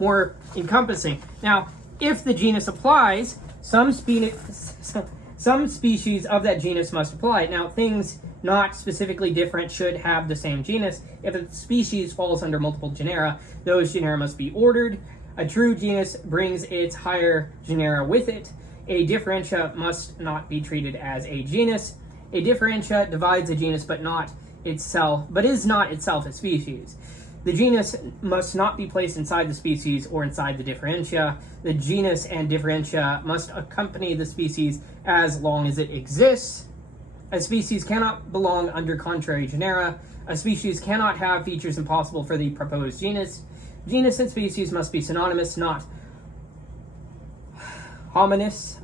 more encompassing. Now, if the genus applies, some species of that genus must apply. Now, things not specifically different should have the same genus. If a species falls under multiple genera, those genera must be ordered. A true genus brings its higher genera with it. A differentia must not be treated as a genus. A differentia divides a genus but is not itself a species. The genus must not be placed inside the species or inside the differentia. The genus and differentia must accompany the species as long as it exists. A species cannot belong under contrary genera. A species cannot have features impossible for the proposed genus. Genus and species must be synonymous, not homonymous.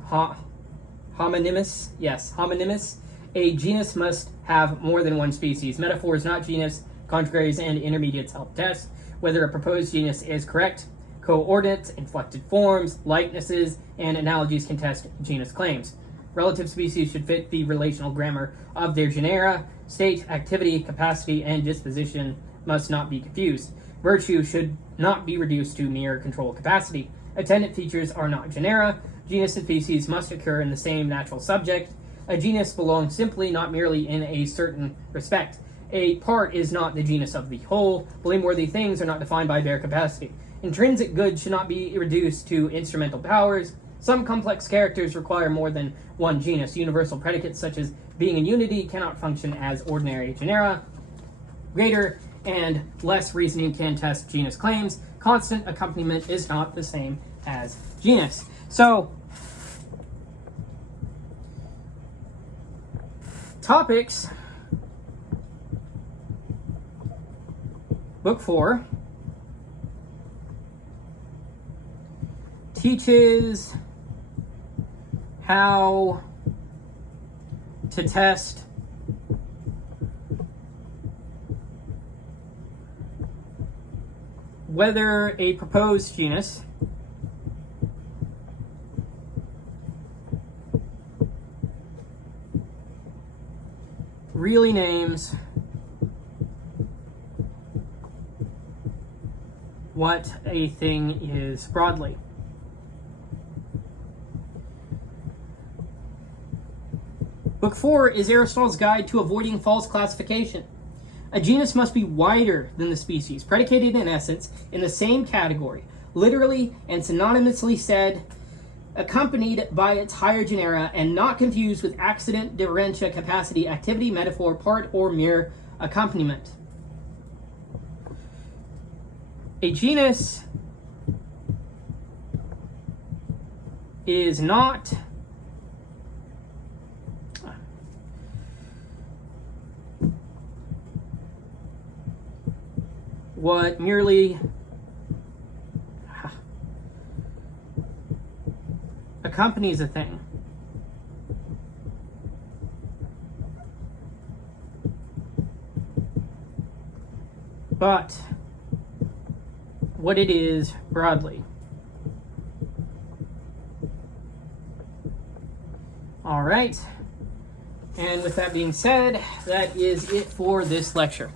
Homonymous. A genus must have more than one species. Metaphors, not genus, contraries, and intermediates help test whether a proposed genus is correct. Coordinates, inflected forms, likenesses, and analogies can test genus claims. Relative species should fit the relational grammar of their genera. State, activity, capacity, and disposition must not be confused. Virtue should not be reduced to mere control capacity. Attendant features are not genera. Genus and species must occur in the same natural subject. A genus belongs simply, not merely in a certain respect. A part is not the genus of the whole. Blameworthy things are not defined by bare capacity. Intrinsic goods should not be reduced to instrumental powers. Some complex characters require more than one genus. Universal predicates, such as being in unity, cannot function as ordinary genera. Greater and less reasoning can test genus claims. Constant accompaniment is not the same as genus. So, topics. Book 4 teaches how to test whether a proposed genus really names what a thing is broadly. Book 4 is Aristotle's guide to avoiding false classification. A genus must be wider than the species, predicated in essence in the same category, literally and synonymously said, accompanied by its higher genera, and not confused with accident, differentia, capacity, activity, metaphor, part, or mere accompaniment. A genus is not what merely accompanies a thing. but what it is broadly. All right. And with that being said, that is it for this lecture.